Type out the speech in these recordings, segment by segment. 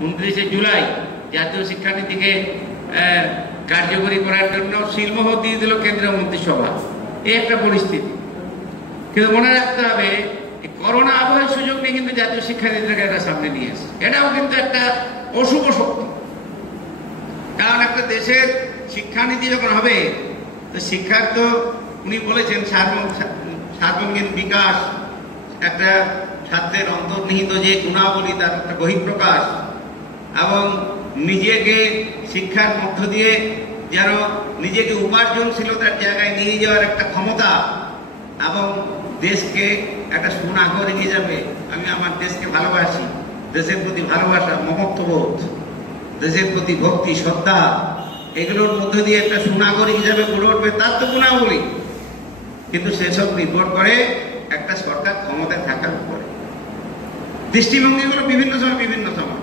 29 জুলাই জাতীয় শিক্ষানীতিকে কার্যকরী করার জন্য সিলমোহর দিয়ে দিল কেন্দ্রীয় মন্ত্রিসভা। এই একটা পরিস্থিতি। কিন্তু মনে রাখতে হবে করোনা আবহের সুযোগ নিয়ে কিন্তু জাতীয় শিক্ষানীতিটাকে একটা সামনে নিয়ে এসে, এটাও কিন্তু একটা অশুভ শক্তি। কারণ একটা দেশের শিক্ষানীতি যখন হবে, তো শিক্ষার তো উনি বলেছেন সার্বজনীন বিকাশ, একটা ছাত্রের অন্তর্নিহিত যে গুণাবলী তার একটা বহিঃপ্রকাশ, এবং নিজেকে শিক্ষার মধ্য দিয়ে যেন নিজেকে উপার্জনশীলতার জায়গায় নিয়ে যাওয়ার একটা ক্ষমতা, এবং দেশকে একটা সুনাগরিক হিসাবে আমি আমার দেশকে ভালোবাসি, দেশের প্রতি ভালোবাসা, মমত্ববোধ, দেশের প্রতি ভক্তি, শ্রদ্ধা, এগুলোর মধ্য দিয়ে একটা সুনাগরিক হিসাবে গড়ে উঠবে, তার তো গুণাবলী। কিন্তু সেসব নির্ভর করে একটা সরকার ক্ষমতায় থাকার উপরে। দৃষ্টিভঙ্গিগুলো বিভিন্ন সময় বিভিন্ন সময়,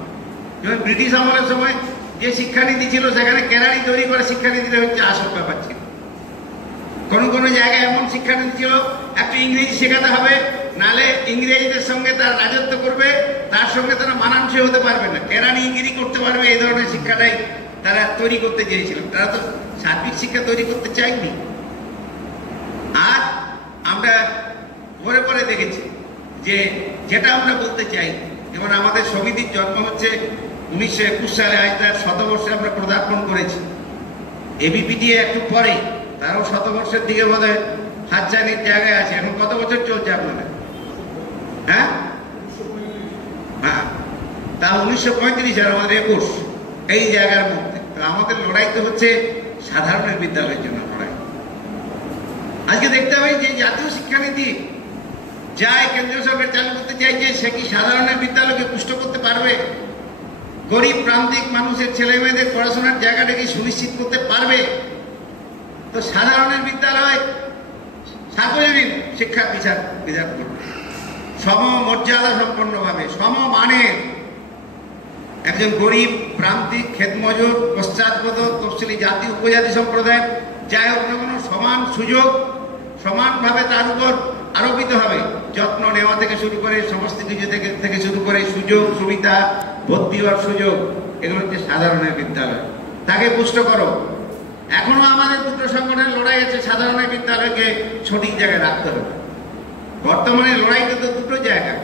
যেমন ব্রিটিশ আমলের সময় যে শিক্ষানীতি ছিল সেখানে কেরানি তৈরি করে শিক্ষানীতিটা হচ্ছে আসল ব্যাপার ছিল। কোন কোন জায়গায় এমন শিক্ষানীতি ছিল একটু ইংরেজি শেখাতে হবে, নালে ইংরেজিদের সঙ্গে তার রাজত্ব করবে, তার সঙ্গে তারা মানানসই হতে পারবে না, কেরানিগিরি করতে পারবে, এই ধরনের শিক্ষাটাই তারা তৈরি করতে চেয়েছিল। তারা তো সার্বিক শিক্ষা তৈরি করতে চায়নি। আর আমরা পরে পরে দেখেছি যে যেটা আমরা বলতে চাই, যেমন আমাদের সমিতির জন্ম হচ্ছে 1921 সালে, আজ তার 100 বর্ষে আমরা পদার্পণ করেছি। এবিপিটি একটু পরে, তারও 100 বর্ষের দিকে বোধ হয় হাতছানির জায়গায় আছে। এখন কত বছর চলছে আপনাদের? হ্যাঁ, তা 1935 আর আমাদের 21, এই জায়গার মধ্যে। তো আমাদের লড়াই তো হচ্ছে সাধারণের বিদ্যালয়ের জন্য লড়াই। আজকে দেখতে হবে যে জাতীয় শিক্ষানীতি যাই কেন্দ্রীয় সরকার চালু করতে চাইছে, সে কি সাধারণের বিদ্যালয়কে পুষ্ট করতে পারবে? গরিব প্রান্তিক মানুষের ছেলে মেয়েদের পড়াশোনার জায়গাটাকে সুনিশ্চিত করতে পারবে? তো সাধারণের বিদ্যালয় সার্বজনীন শিক্ষার বিচার করবে, সম মর্যাদা সম্পন্নভাবে, সমমানের। একজন গরিব প্রান্তিক ক্ষেতমজুর, পশ্চাৎপদ, তফসিলি জাতি উপজাতি সম্প্রদায় যাই হোক না কোনো সমান সুযোগ সমানভাবে তার উপর আরোপিত হবে। যত্ন নেওয়া থেকে শুরু করে সমস্ত কিছু থেকে শুরু করে সুযোগ সুবিধা, ভর্তি হওয়ার সুযোগ, এগুলো হচ্ছে সাধারণের বিদ্যালয়। তাকে পুষ্ট করো। এখনো আমাদের দুটো সংগঠনের লড়াই আছে, সাধারণের বিদ্যালয়কে সঠিক জায়গায় রাখতে হবে। বর্তমানে লড়াইটা তো দুটো জায়গায়,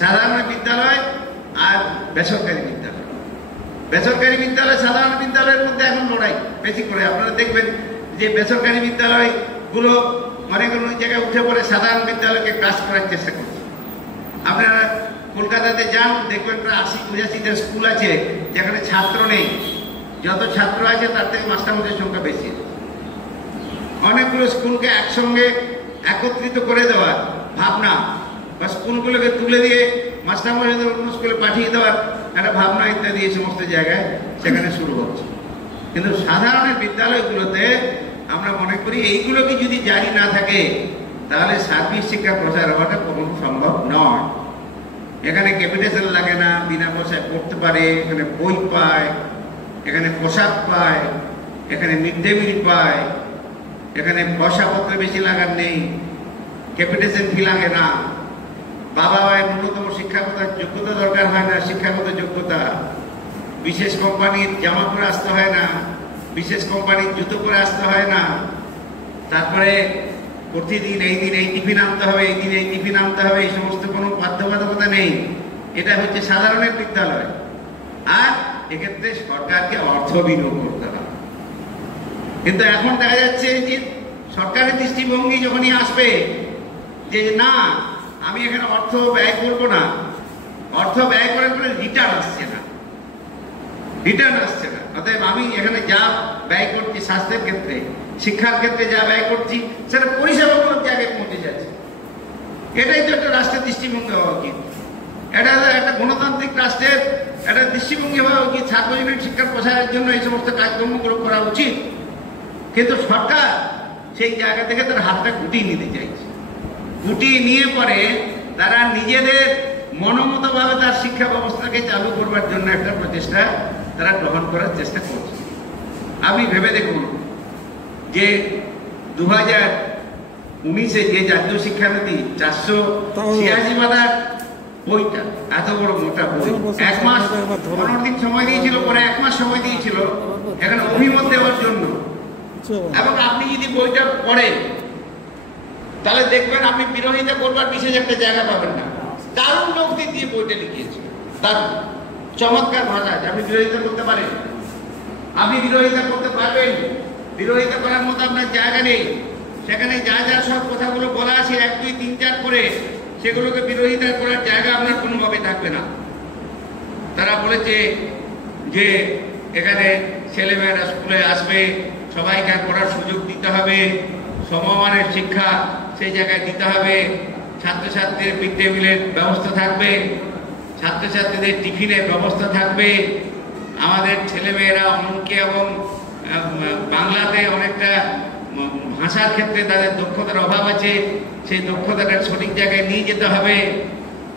সাধারণ বিদ্যালয় আর বেসরকারি বিদ্যালয়। বেসরকারি বিদ্যালয় সাধারণ বিদ্যালয়ের মধ্যে এখন লড়াই বেশি করে। আপনারা দেখবেন যে বেসরকারি বিদ্যালয়গুলো অনেক অনেক জায়গায় উঠে পড়ে সাধারণ বিদ্যালয়কে ক্রাশ করার চেষ্টা করছে। আপনারা কলকাতাতে যান, দেখবেন প্রায় 80-85টা স্কুল আছে যেখানে ছাত্র নেই, যত ছাত্র আছে তার থেকে মাস্টারমশাইয়ের সংখ্যা বেশি। অনেকগুলো স্কুলকে একসঙ্গে একত্রিত করে দেওয়ার ভাবনা, বা স্কুলগুলোকে তুলে দিয়ে মাস্টারমশাইদের অন্য স্কুলে পাঠিয়ে দেওয়ার একটা ভাবনা ইত্যাদি এই সমস্ত জায়গায় সেখানে শুরু হচ্ছে। কিন্তু সাধারণের বিদ্যালয়গুলোতে আমরা মনে করি এইগুলোকে যদি জারি না থাকে তাহলে সার্বিক শিক্ষা প্রচার হওয়াটা কোনো সম্ভব নয়। এখানে ক্যাপিটেশন লাগে না, বিনা পয়সায় পড়তে পারে, এখানে বই পায়, এখানে পোশাক পায়, এখানে মিড ডে মিল পায়, এখানে পয়সাপত্র বেশি লাগার নেই, ক্যাপিটেশন ফি লাগে না, বাবা মায়ের ন্যূনতম শিক্ষাগত যোগ্যতা দরকার হয় না, শিক্ষাগত যোগ্যতা, বিশেষ কোম্পানির জামা পরে আসতে হয় না, বিশেষ কোম্পানির জুতো পরে আসতে হয় না, তারপরে প্রতিদিন এই দিন এই টিফিন আনতে হবে, এই দিন এই টিফিন আনতে হবে, এই সমস্ত কোনো বাধ্যবাধকতা নেই। এটা হচ্ছে সাধারণের বিদ্যালয়। আর এক্ষেত্রে সরকারকে অর্থ বিনিয়োগ করতে হবে। কিন্তু এখন দেখা যাচ্ছে যে সরকারের দৃষ্টিভঙ্গি যখনই আসবে যে না, আমি এখানে অর্থ ব্যয় করবো না, অর্থ ব্যয় করার পরে রিটার্ন আসছে না, অতএব আমি এখানে যা ব্যয় করছি স্বাস্থ্যের ক্ষেত্রে, শিক্ষার ক্ষেত্রে যা ব্যয় করছি সেটা পরিষেবামূলক জায়গায় পৌঁছে যাচ্ছে। এটাই তো একটা রাষ্ট্রের দৃষ্টিভঙ্গি হওয়া উচিত। এটা একটা গণতান্ত্রিক রাষ্ট্রের একটা দৃষ্টিভঙ্গি হওয়া উচিত। সার্বজনীন শিক্ষার প্রসারের জন্য এই সমস্ত কাজকর্মগুলো করা উচিত। কিন্তু সরকার সেই জায়গা থেকে তার হাতটা গুটিয়ে নিতে চাইছে। গুটিয়ে নিয়ে পরে তারা নিজেদের মনোমতভাবে তার শিক্ষা ব্যবস্থাকে চালু করবার জন্য একটা প্রচেষ্টা তারা গ্রহণ করার চেষ্টা করছে। আপনি ভেবে দেখুন যে 2019-এ যে জাতীয় শিক্ষানীতি 486 পাতার বইটা এত বড় মোটা বই, 1 মাস 15 দিন সময় দিয়েছিল, পরে 1 মাস সময় দিয়েছিল এখানে অভিমত দেওয়ার জন্য। এবং আপনি যদি বইটা পড়েন তাহলে দেখবেন আপনি বিরোধিতা করবার বিশেষ একটা জায়গা পাবেন না। দারুণ যুক্তি দিয়ে বইটা লিখিয়েছে, দারুণ চমৎকার ভাষা। আপনি বিরোধিতা করতে পারেন, আপনি বিরোধিতা করতে পারবেন, বিরোধিতা করার মতো আপনার জায়গা নেই। সেখানে যা যা সব কথাগুলো বলা আছে 1, 2, 3, 4 করে সেগুলোকে বিরোধিতা করার জায়গা আপনার কোনোভাবে থাকবে না। তারা বলেছে যে এখানে ছেলেমেয়েরা স্কুলে আসবে, সবাইকে পড়ার সুযোগ দিতে হবে, সমমানের শিক্ষা সেই জায়গায় দিতে হবে, ছাত্রছাত্রীদের মিড ডে মিলের ব্যবস্থা থাকবে, ছাত্রছাত্রীদের টিফিনের ব্যবস্থা থাকবে, আমাদের ছেলেমেয়েরা অঙ্কে এবং বাংলাতে অনেকটা ভাষার ক্ষেত্রে তাদের দক্ষতার অভাব আছে, সেই দক্ষতাটা সঠিক জায়গায় নিয়ে যেতে হবে।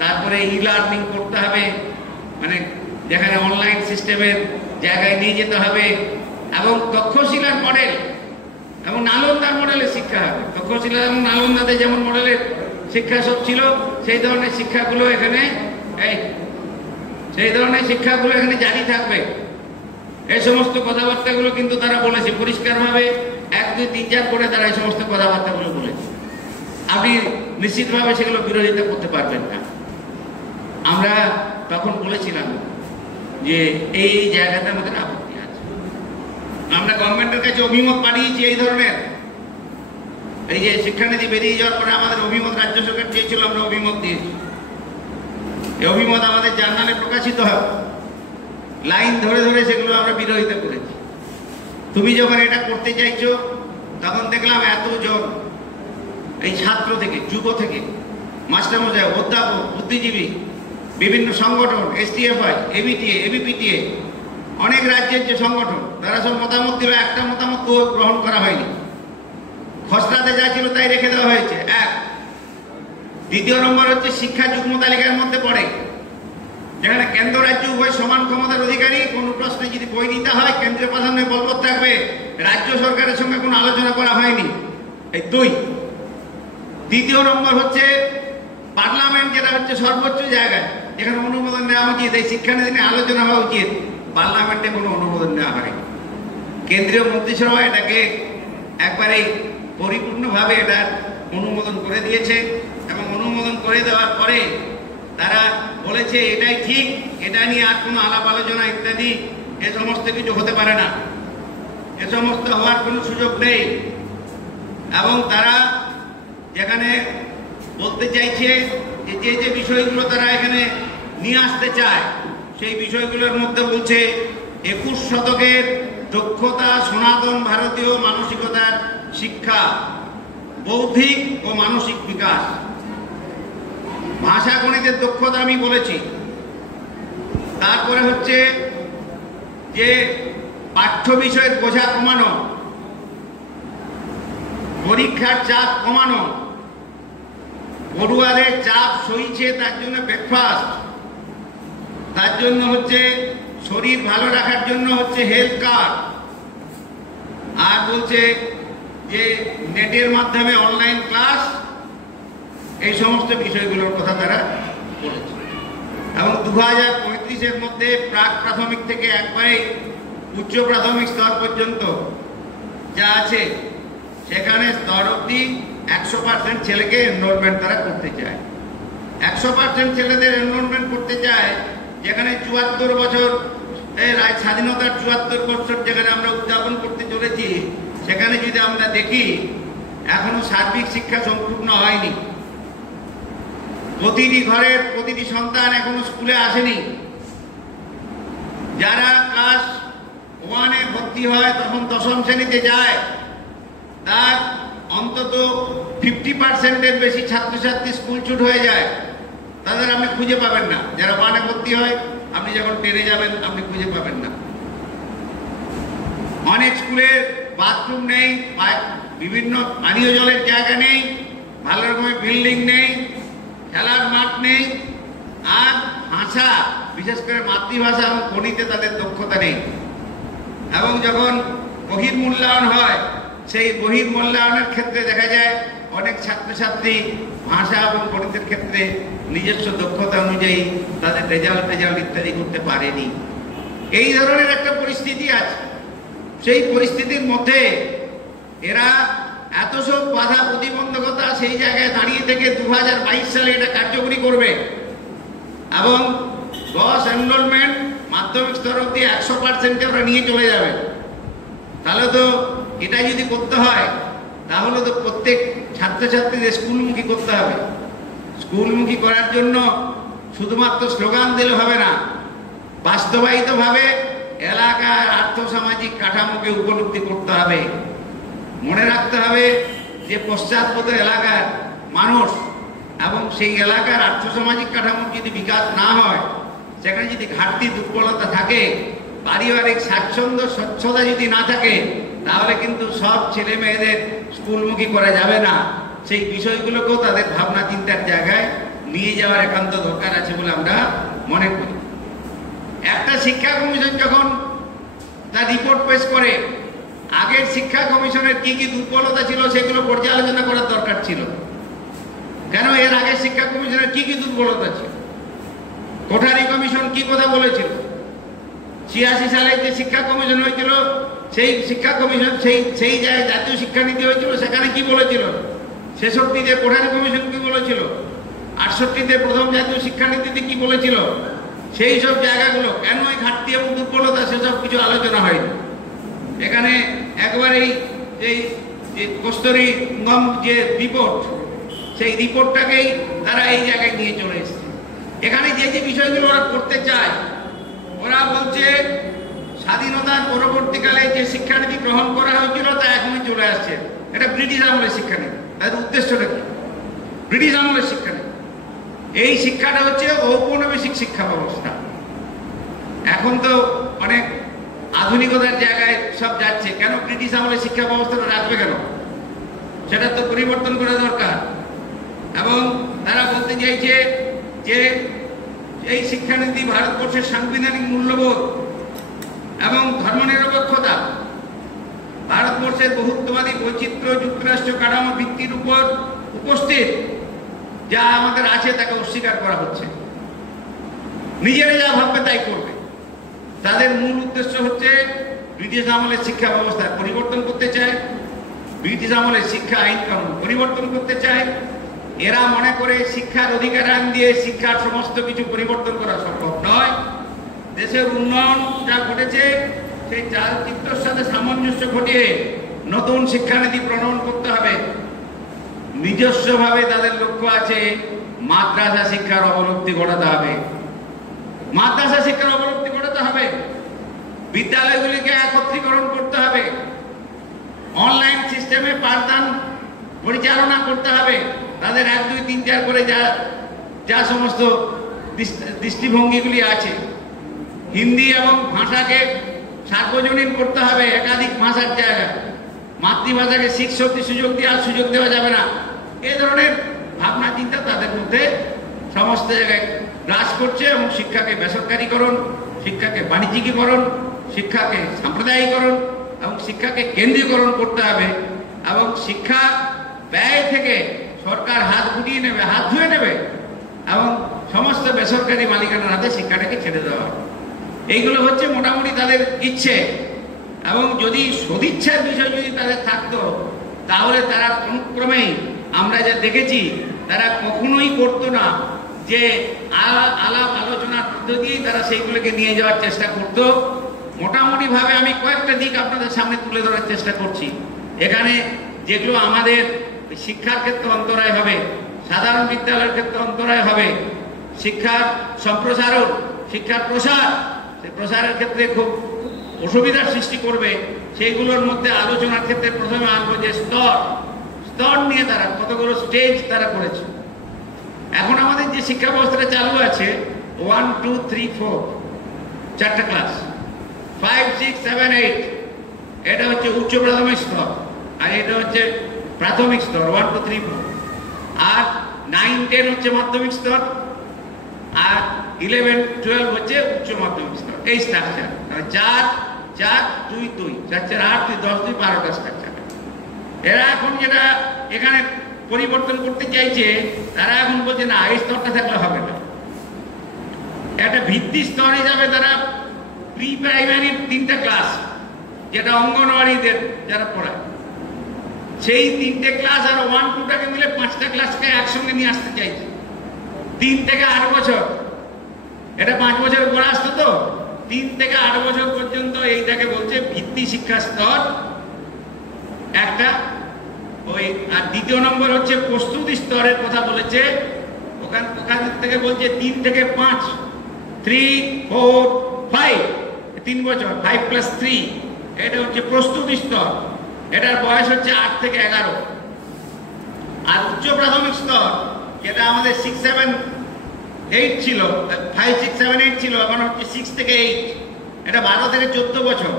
তারপরে ই-লার্নিং করতে হবে, মানে যেখানে অনলাইন সিস্টেমের জায়গায় নিয়ে যেতে হবে, এবং তক্ষশিলার মডেল এবং নালন্দার মডেলের শিক্ষা হবে। তক্ষশিলা এবং নালন্দাতে যেমন মডেলের শিক্ষা সব ছিল, সেই ধরনের শিক্ষাগুলো এখানে জারি থাকবে। এই সমস্ত কথাবার্তাগুলো কিন্তু তারা বলেছে পরিষ্কারভাবে, 1, 2, 3, 4 করে তারা এই সমস্ত কথাবার্তাগুলো বলেছে। আপনি নিশ্চিতভাবে সেগুলো বিরোধিতা করতে পারবেন না। আমরা তখন বলেছিলাম যে এই জায়গাতে আমাদের আপত্তি আছে। আমরা গভর্নমেন্টের কাছে অভিমত পাঠিয়েছি এই ধরনের। এই যে শিক্ষানীতি বেরিয়ে যাওয়ার পরে আমাদের অভিমত রাজ্য সরকার চেয়েছিল, আমরা অভিমত দিয়েছি। এই অভিমত আমাদের জার্নালে প্রকাশিত হয়, লাইন ধরে ধরে সেগুলো আমরা বিরোধিতা করেছি। তুমি যখন এটা করতে চাইছো তখন দেখলাম এতজন এই ছাত্র থেকে, যুব থেকে, মাস্টারমশাই, অধ্যাপক, বুদ্ধিজীবী, বিভিন্ন সংগঠন, STFI, ABTA, ABPTA, অনেক রাজ্যের যে সংগঠন, তারা সব মতামত দিল। একটা মতামত গ্রহণ করা হয়নি, খসড়াতে যা ছিল তাই রেখে দেওয়া হয়েছে। 1 দ্বিতীয় নম্বর হচ্ছে শিক্ষা যুগ্ম তালিকার মধ্যে পড়ে, যেখানে কেন্দ্র রাজ্য উভয় সমান ক্ষমতার অধিকারী। কোন প্রশ্নে যদি বই নিতে হয় কেন্দ্রীয় প্রাধান্যে বলবৎ থাকবে, রাজ্য সরকারের সঙ্গে কোনো আলোচনা করা হয়নি। এই 2। তৃতীয় নম্বর হচ্ছে পার্লামেন্ট, যেটা হচ্ছে সর্বোচ্চ জায়গায় যেখানে অনুমোদন নেওয়া উচিত, এই শিক্ষানীতি নিয়ে আলোচনা হওয়া উচিত, পার্লামেন্টে কোনো অনুমোদন নেওয়া হয়নি। কেন্দ্রীয় মন্ত্রিসভা এটাকে একবারে পরিপূর্ণভাবে এটা অনুমোদন করে দিয়েছে, এবং অনুমোদন করে দেওয়ার পরে তারা বলেছে এটাই ঠিক, এটা নিয়ে আর কোনো আলাপ আলোচনা ইত্যাদি এ সমস্ত কিছু হতে পারে না, এ সমস্ত হওয়ার কোনো সুযোগ নেই। এবং তারা যেখানে বলতে চাইছে যে যে বিষয়গুলো তারা এখানে নিয়ে আসতে চায়, সেই বিষয়গুলোর মধ্যে বলছে 21 শতকের দক্ষতা, সনাতন ভারতীয় মানসিকতার শিক্ষা, বৌদ্ধিক ও মানসিক বিকাশ, ভাষা গণিতের দক্ষতা আমি বলেছি। তারপরে হচ্ছে যে পাঠ্য বিষয়ের বোঝা কমানো, পরীক্ষার চাপ কমানো, পড়ুয়াদের চাপ সইছে তার জন্য ব্রেকফাস্ট, তার জন্য হচ্ছে শরীর ভালো রাখার জন্য হচ্ছে হেলথ কার্ড, আর বলছে যে নেটের মাধ্যমে অনলাইন ক্লাস, এই সমস্ত বিষয়গুলোর কথা তারা বলেছে। এবং 2035-এর মধ্যে প্রাক প্রাথমিক থেকে একবারে উচ্চ প্রাথমিক স্তর পর্যন্ত যা আছে সেখানে স্তর অবধি 100% ছেলেকে এনরোলমেন্ট তারা করতে চায়। 100% ছেলেদের এনরোলমেন্ট করতে চায়, যেখানে 74 বছর স্বাধীনতার 74 বছর যেখানে আমরা উদযাপন করতে চলেছি, সেখানে যদি আমরা দেখি এখনো সার্বিক শিক্ষা সম্পূর্ণ হয়নি। প্রতিটি ঘরের প্রতিটি সন্তান এখনো স্কুলে আসেনি। যারা ক্লাস 1-এ ভর্তি হয় তখন 10ম শ্রেণীতে যায়, তার অন্তত 50%-এর বেশি ছাত্রছাত্রী স্কুল ছুট হয়ে যায়, তাদের আপনি খুঁজে পাবেন না। যারা 1-এ ভর্তি হয়, আপনি যখন 10-এ যাবেন আপনি খুঁজে পাবেন না। অনেক স্কুলে বাথরুম নেই, বিভিন্ন পানীয় জলের জায়গা নেই, ভালো রকমের বিল্ডিং নেই, খেলার মাঠ নেই, আর ভাষা, বিশেষ করে মাতৃভাষা এবং গণিতে তাদের দক্ষতা নেই। এবং যখন বহির্মূল্যায়ন হয়, সেই বহির্মূল্যায়নের ক্ষেত্রে দেখা যায় অনেক ছাত্রছাত্রী ভাষা এবং গণিতের ক্ষেত্রে নিজস্ব দক্ষতা অনুযায়ী তাদের রেজাল্ট ইত্যাদি করতে পারেনি। এই ধরনের একটা পরিস্থিতি আছে। সেই পরিস্থিতির মধ্যে এরা এত সব বাধা প্রতিবন্ধকতা সেই জায়গায় দাঁড়িয়ে থেকে 2022 সালে এটা কার্যকরী করবে এবং গস এনরোলমেন্ট মাধ্যমিক স্তর অব্দি 100% ওরা নিয়ে চলে যাবে। তাহলে তো এটা যদি করতে হয় তাহলে তো প্রত্যেক ছাত্রছাত্রীদের স্কুলমুখী করতে হবে। স্কুলমুখী করার জন্য শুধুমাত্র স্লোগান দিলে হবে না, বাস্তবায়িতভাবে এলাকার আর্থসামাজিক কাঠামোকে উপলব্ধি করতে হবে। মনে রাখতে হবে যে পশ্চাৎপদ এলাকার মানুষ এবং সেই এলাকার আর্থসামাজিক কাঠামোর যদি বিকাশ না হয়, সেখানে যদি ঘাটতি দুর্বলতা থাকে, পারিবারিক স্বাচ্ছন্দ্য স্বচ্ছতা যদি না থাকে, তাহলে কিন্তু সব ছেলে মেয়েদের স্কুলমুখী করা যাবে না। সেই বিষয়গুলোকেও তাদের ভাবনা চিন্তার জায়গায় নিয়ে যাওয়ার একান্ত দরকার আছে বলে আমরা মনে করি। একটা শিক্ষা কমিশন যখন তার রিপোর্ট পেশ করে, আগের শিক্ষা কমিশনের কি কি দুর্বলতা ছিল সেগুলো পর্যালোচনা করার দরকার ছিল। কেন এর আগের শিক্ষা কমিশনের কি কি দুর্বলতা ছিল? কোঠারি কমিশন কি কথা বলেছিল? 86 সালে যে শিক্ষা কমিশন হয়েছিল, সেই শিক্ষা কমিশন সেই জায়গায় জাতীয় শিক্ষানীতি হয়েছিল, সেখানে কি বলেছিল? 66-তে কোঠারি কমিশন কি বলেছিল? 68-তে প্রথম জাতীয় শিক্ষানীতিতে কি বলেছিল? সেই সব জায়গাগুলো কেন এই ঘাটতি এবং দুর্বলতা, সেসব কিছু আলোচনা হয়নি। এখানে একবারেই এই কস্তরীগম যে রিপোর্ট, সেই রিপোর্টটাকেই তারা এই জায়গায় নিয়ে চলে এসেছে। এখানে যে যে বিষয়গুলো ওরা করতে চায়, ওরা বলছে স্বাধীনতার পরবর্তীকালে যে শিক্ষানীতি গ্রহণ করা হয়েছিল তা এখনই চলে আসছে। এটা ব্রিটিশ আমলের শিক্ষানীতি। তাদের উদ্দেশ্যটা কি? ব্রিটিশ আমলের শিক্ষানীতি। এই শিক্ষাটা হচ্ছে ঔপনিবেশিক শিক্ষা ব্যবস্থা। এখন তো অনেক আধুনিকতার জায়গায় সব যাচ্ছে। কেন ব্রিটিশ আমলের শিক্ষা ব্যবস্থাটা রাখবে কেন? সেটা তো পরিবর্তন করা দরকার। এবং তারা বলতে চাইছে যে এই শিক্ষানীতি ভারতবর্ষের সাংবিধানিক মূল্যবোধ এবং ধর্মনিরপেক্ষতা, ভারতবর্ষের বহুত্ববাদী বৈচিত্র্য যুক্তরাষ্ট্র কাঠামো ভিত্তির উপর উপস্থিত যা আমাদের আছে তাকে অস্বীকার করা হচ্ছে। নিজেরা যা ভাববে তাই করবে। তাদের মূল উদ্দেশ্য হচ্ছে ব্রিটিশ আমলের শিক্ষা ব্যবস্থা পরিবর্তন করতে চায়, ব্রিটিশ আমলের শিক্ষা আইন কানুন পরিবর্তন করতে চায়। এরা মনে করে শিক্ষার অধিকার আইন দিয়ে শিক্ষার সমস্ত কিছু পরিবর্তন করা সম্ভব নয়। দেশের উন্নয়ন যা ঘটেছে সেই চালচিত্রের সাথে সামঞ্জস্য ঘটিয়ে নতুন শিক্ষানীতি প্রণয়ন করতে হবে। নিজস্বভাবে তাদের লক্ষ্য আছে মাদ্রাসা শিক্ষার অবলব্ধি ঘটাতে হবে। মাদ্রাসা শিক্ষার অবলব্ধি ঘটাতে হবে। বিদ্যালয়গুলিকে একত্রীকরণ করতে হবে। অনলাইন সিস্টেমে পাঠদান পরিচালনা করতে হবে। তাদের 1, 2, 3, 4 করে যা সমস্ত দৃষ্টিভঙ্গিগুলি আছে, হিন্দি এবং ভাষাকে সার্বজনীন করতে হবে একাধিক ভাষার জায়গায়। মাতৃভাষাকে শিক্ষক সুযোগ দিয়ে আর সুযোগ দেওয়া যাবে না। এই ধরনের ভাবনা চিন্তা তাদের মধ্যে সমস্ত জায়গায় গ্রাস করছে এবং শিক্ষাকে বেসরকারীকরণ, শিক্ষাকে বাণিজ্যিকীকরণ, শিক্ষাকে সাম্প্রদায়িকরণ এবং শিক্ষাকে কেন্দ্রীকরণ করতে হবে। এবং শিক্ষা ব্যয় থেকে সরকার হাত গুটিয়ে নেবে, হাত ধুয়ে নেবে এবং সমস্ত বেসরকারি মালিকানার হাতে শিক্ষাটাকে ছেড়ে দেওয়া। এইগুলো হচ্ছে মোটামুটি তাদের ইচ্ছে। এবং যদি সদিচ্ছার বিষয় যদি তাদের থাকতো, তাহলে তারা কোনোক্রমেই আমরা যা দেখেছি তারা কখনোই করতো না যে আলাপ আলোচনার মধ্য দিয়েই তারা সেইগুলোকে নিয়ে যাওয়ার চেষ্টা করত। মোটামুটিভাবে আমি কয়েকটা দিক আপনাদের সামনে তুলে ধরার চেষ্টা করছি। এখানে যেগুলো আমাদের শিক্ষার ক্ষেত্রে অন্তরায় হবে, সাধারণ বিদ্যালয়ের ক্ষেত্রে অন্তরায় হবে, শিক্ষার সম্প্রসারণ, শিক্ষার প্রসার, সেই প্রসারের ক্ষেত্রে খুব অসুবিধার সৃষ্টি করবে, সেইগুলোর মধ্যে আলোচনার ক্ষেত্রে প্রথমে আনবো যে স্তর নিয়ে তারা কতগুলো স্টেজ তারা করেছে। এখন আমাদের যে শিক্ষা ব্যবস্থাটা চালু আছে 1, 2, 3, 4 4টা ক্লাস, 5, 6, 7, 8 এটা হচ্ছে উচ্চ প্রাথমিক স্তর, আর এটা হচ্ছে প্রাথমিক স্তর 1, 2, 3, 4, আর 9, 10 হচ্ছে মাধ্যমিক স্তর, আর 11, 12 হচ্ছে উচ্চ মাধ্যমিক স্তর। এই স্ট্রাকচার 4, 4, 2, 2 4, 4, 8, 2, 10, 2, 12টা স্ট্রাকচার। এরা এখন যেটা এখানে পরিবর্তন করতে চাইছে, তারা এখন বলছে না এই স্তরটা থাকলে হবে না। একটা ভিত্তি স্তর হিসাবে তারা প্রি প্রাইমারির 3টে ক্লাস, যেটা অঙ্গনওয়াড়িদের যারা পড়ায়, সেই 3টে ক্লাস আর 1-2টাকে মিলে 5টা ক্লাসকে একসঙ্গে নিয়ে আসতে চাইছে। 3 থেকে 8 বছর, এটা 5 বছর পড়ে আসতো, তো 3 থেকে 8 বছর পর্যন্ত এইটাকে বলছে ভিত্তি শিক্ষা স্তর একটা। ওই আর দ্বিতীয় নম্বর হচ্ছে প্রস্তুতি স্তরের কথা বলেছে, ওখান থেকে বলছে 3 থেকে 5, 3, 4, 5, 3 বছর, 5 + 3, এটা হচ্ছে প্রস্তুতি স্তর। এটার বয়স হচ্ছে 8 থেকে 11। আর উচ্চ প্রাথমিক স্তর, যেটা আমাদের 6, 7, 8 ছিল, 5, 6, 7, 8 ছিল, এখন হচ্ছে 6 থেকে 8, এটা 12 থেকে 14 বছর।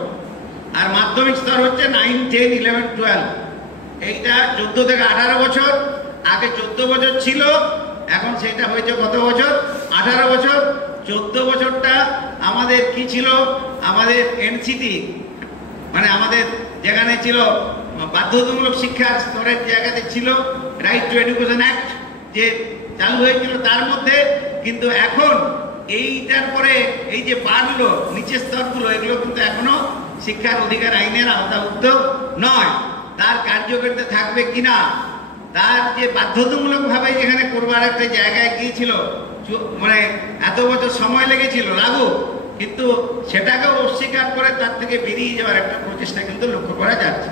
আর মাধ্যমিক স্তর হচ্ছে 9, 10, 11, 12, এইটা 14 থেকে 18 বছর। আগে 14 বছর ছিল, এখন সেটা হয়েছে কত বছর? 18 বছর। 14 বছরটা আমাদের কি ছিল? আমাদের এনসিটি, মানে আমাদের যেখানে ছিল বাধ্যতামূলক শিক্ষার স্তরের জায়গাতে ছিল রাইট টু এডুকেশন অ্যাক্ট যে চালু হয়েছিল তার মধ্যে। কিন্তু এখন এইটার পরে এই যে বাড়লো নিচের স্তরগুলো, এগুলো কিন্তু এখনো শিক্ষার অধিকার আইনের আওতাভুক্ত নয়। তার কার্যকারিতা থাকবে কিনা, তার যে বাধ্যতামূলকভাবে যেখানে করবার একটা জায়গায় গিয়েছিল, মানে এত বছর সময় লেগেছিল লাগু, কিন্তু সেটাকেও অস্বীকার করে তার থেকে বেরিয়ে যাওয়ার একটা প্রচেষ্টা কিন্তু লক্ষ্য করা যাচ্ছে।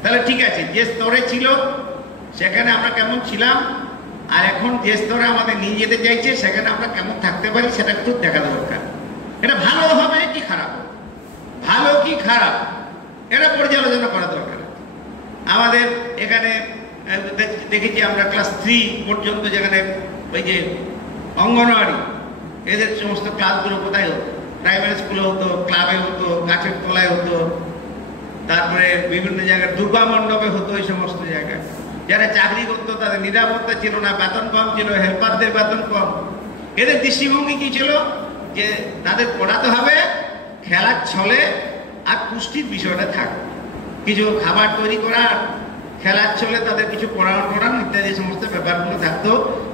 তাহলে ঠিক আছে, যে স্তরে ছিল সেখানে আমরা কেমন ছিলাম, আর এখন যে স্তরে আমাদের নিয়ে যেতে চাইছে সেখানে আমরা কেমন থাকতে পারি সেটা একটু দেখা দরকার। এটা ভালো হবে কি খারাপ, ভালো কি খারাপ, এটা পর্যালোচনা করা দরকার। আমাদের এখানে দেখেছি আমরা ক্লাস 3 পর্যন্ত, যেখানে ওই যে অঙ্গনওয়াড়ি, এদের সমস্ত ক্লাসগুলো কোথায় হতো? প্রাইমারি স্কুলে হতো, ক্লাবে হতো, গাছের তলায় হতো, তারপরে বিভিন্ন জায়গায় দুর্গা মণ্ডপে হতো। এই সমস্ত জায়গায় যারা চাকরি করতো তাদের নিরাপত্তা ছিল না, বেতন কম ছিল, হেল্পারদের বেতন কম। এদের দৃষ্টিভঙ্গি কি ছিল? যে তাদের পড়াতে হবে খেলার ছলে, আর পুষ্টির বিষয়টা থাকবে, কিছু খাবার তৈরি করা, খেলার ছলে তাদের কিছু পড়ানো ইত্যাদি সমস্ত ব্যাপারগুলো থাকতো।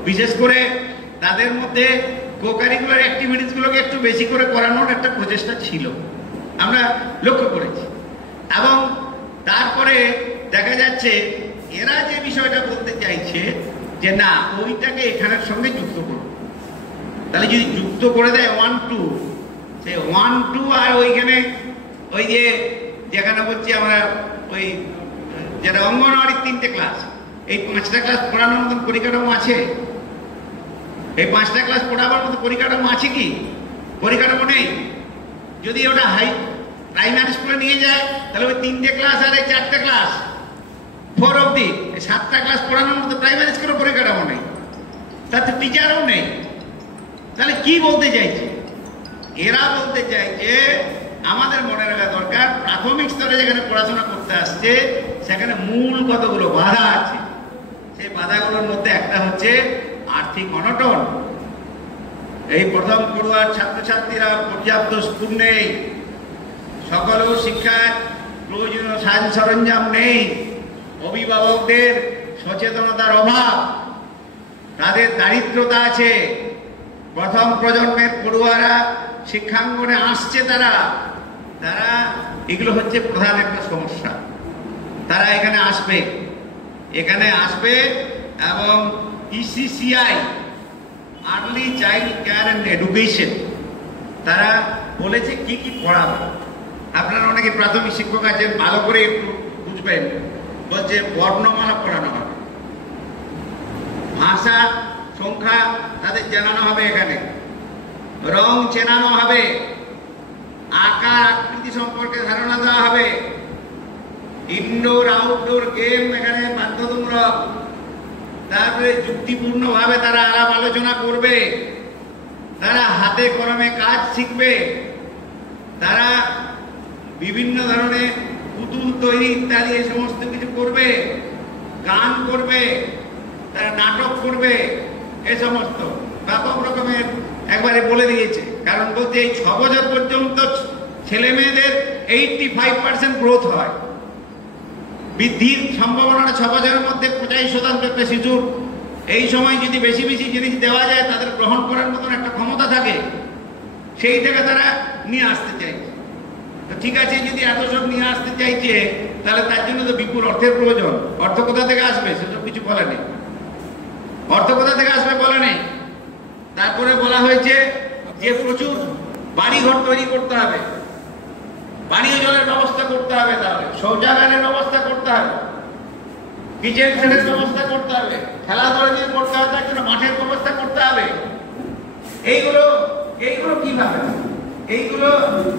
বিশেষ করে তাদের মধ্যে কো-কারিকুলার অ্যাক্টিভিটিসগুলোকে একটু বেশি করে করানোর একটা প্রচেষ্টা ছিল, আমরা লক্ষ্য করেছি। এবং তারপরে দেখা যাচ্ছে এরা যে বিষয়টা বলতে চাইছে যে না, ওইটাকে এখানের সঙ্গে যুক্ত করব। তাহলে যদি যুক্ত করে দেয় 1, 2, সেই 1, 2 আর ওইখানে ওই যে যেখানে বলছি আমরা ওই যেটা অঙ্গনওয়াড়ির 3টে ক্লাস, এই 5টা ক্লাস পড়ানোর মতন পরিকাঠামো আছে? এই 5টা ক্লাস পড়াবার মতো পরিকাঠামো আছে কি? পরিকাঠামো নেই। যদি ওটা হাই প্রাইমারি স্কুলে নিয়ে যায় তাহলে ওই 3টে ক্লাস আর এই 4টে ক্লাস 4 অবধি, এই 7টা ক্লাস পড়ানোর মতো প্রাইমারি স্কুলে পরিকাঠামো নেই, তাতে টিচারও নেই। তাহলে কি বলতে চাইছে? এরা বলতে চাইছে আমাদের মনে রাখা দরকার, প্রাথমিক স্তরে যেখানে পড়াশোনা করতে আসছে সেখানে মূল কতগুলো বাধা আছে। সেই বাধাগুলোর মধ্যে একটা হচ্ছে আর্থিক অনটন। এই প্রথম পড়ুয়ার ছাত্রছাত্রীরা পর্যাপ্ত স্কুল নেই, সকল শিক্ষার প্রয়োজনীয় সাজ সরঞ্জাম নেই, অভিভাবকদের সচেতনতার অভাব, তাদের দারিদ্রতা আছে। প্রথম প্রজন্মের পড়ুয়ারা শিক্ষাঙ্গনে আসছে, তারা এগুলো হচ্ছে প্রধান একটা সমস্যা। তারা এখানে আসবে এবং ECCI, early child care and education, তারা বলেছে কি কি পড়াবে। আপনারা অনেকে প্রাথমিক শিক্ষক আছেন, ভালো করে একটু বুঝবেন। বলছে বর্ণমালা পড়ানো হবে, ভাষা সংখ্যা তাদের জানানো হবে, এখানে রং চেনানো হবে, আকার আকৃতি সম্পর্কে ধারণা দেওয়া হবে, ইনডোর আউটডোর গেম এখানে বাধ্যতামূলক। তারপরে যুক্তিপূর্ণভাবে তারা আলাপ আলোচনা করবে, তারা হাতে কলমে কাজ শিখবে, তারা বিভিন্ন ধরনের পুতুল তৈরি ইত্যাদি এই সমস্ত কিছু করবে, গান করবে, তারা নাটক করবে, এ সমস্ত ব্যাপক রকমের একবারে বলে দিয়েছে। কারণ বলতে এই 6 বছর পর্যন্ত ছেলে মেয়েদের 85% গ্রোথ হয়, বৃদ্ধির সম্ভাবনা 6 বছরের মধ্যে 85% একটা শিশুর এই সময় যদি বেশি বেশি জিনিস দেওয়া যায়, তাদের গ্রহণ করার মতন একটা ক্ষমতা থাকে, সেইটাকে তারা নিয়ে আসতে চাইছে। তো ঠিক আছে, যদি এত সব নিয়ে আসতে চাইছে, তাহলে তার জন্য তো বিপুল অর্থের প্রয়োজন। অর্থ কোথা থেকে আসবে সেসব কিছু বলা নেই। অর্থ কোথা থেকে আসবে বলা নেই। তারপরে বলা হয়েছে যে প্রচুর বাড়িঘর তৈরি করতে হবে, পানীয় জলের ব্যবস্থা করতে হবে, তাহলে শৌচাগারের ব্যবস্থা করতে হবে, কিচেন সেটের ব্যবস্থা করতে হবে, খেলাধুলা দিয়ে করতে হবে, তার জন্য মাঠের ব্যবস্থা করতে হবে। এইগুলো কিভাবে? এইগুলো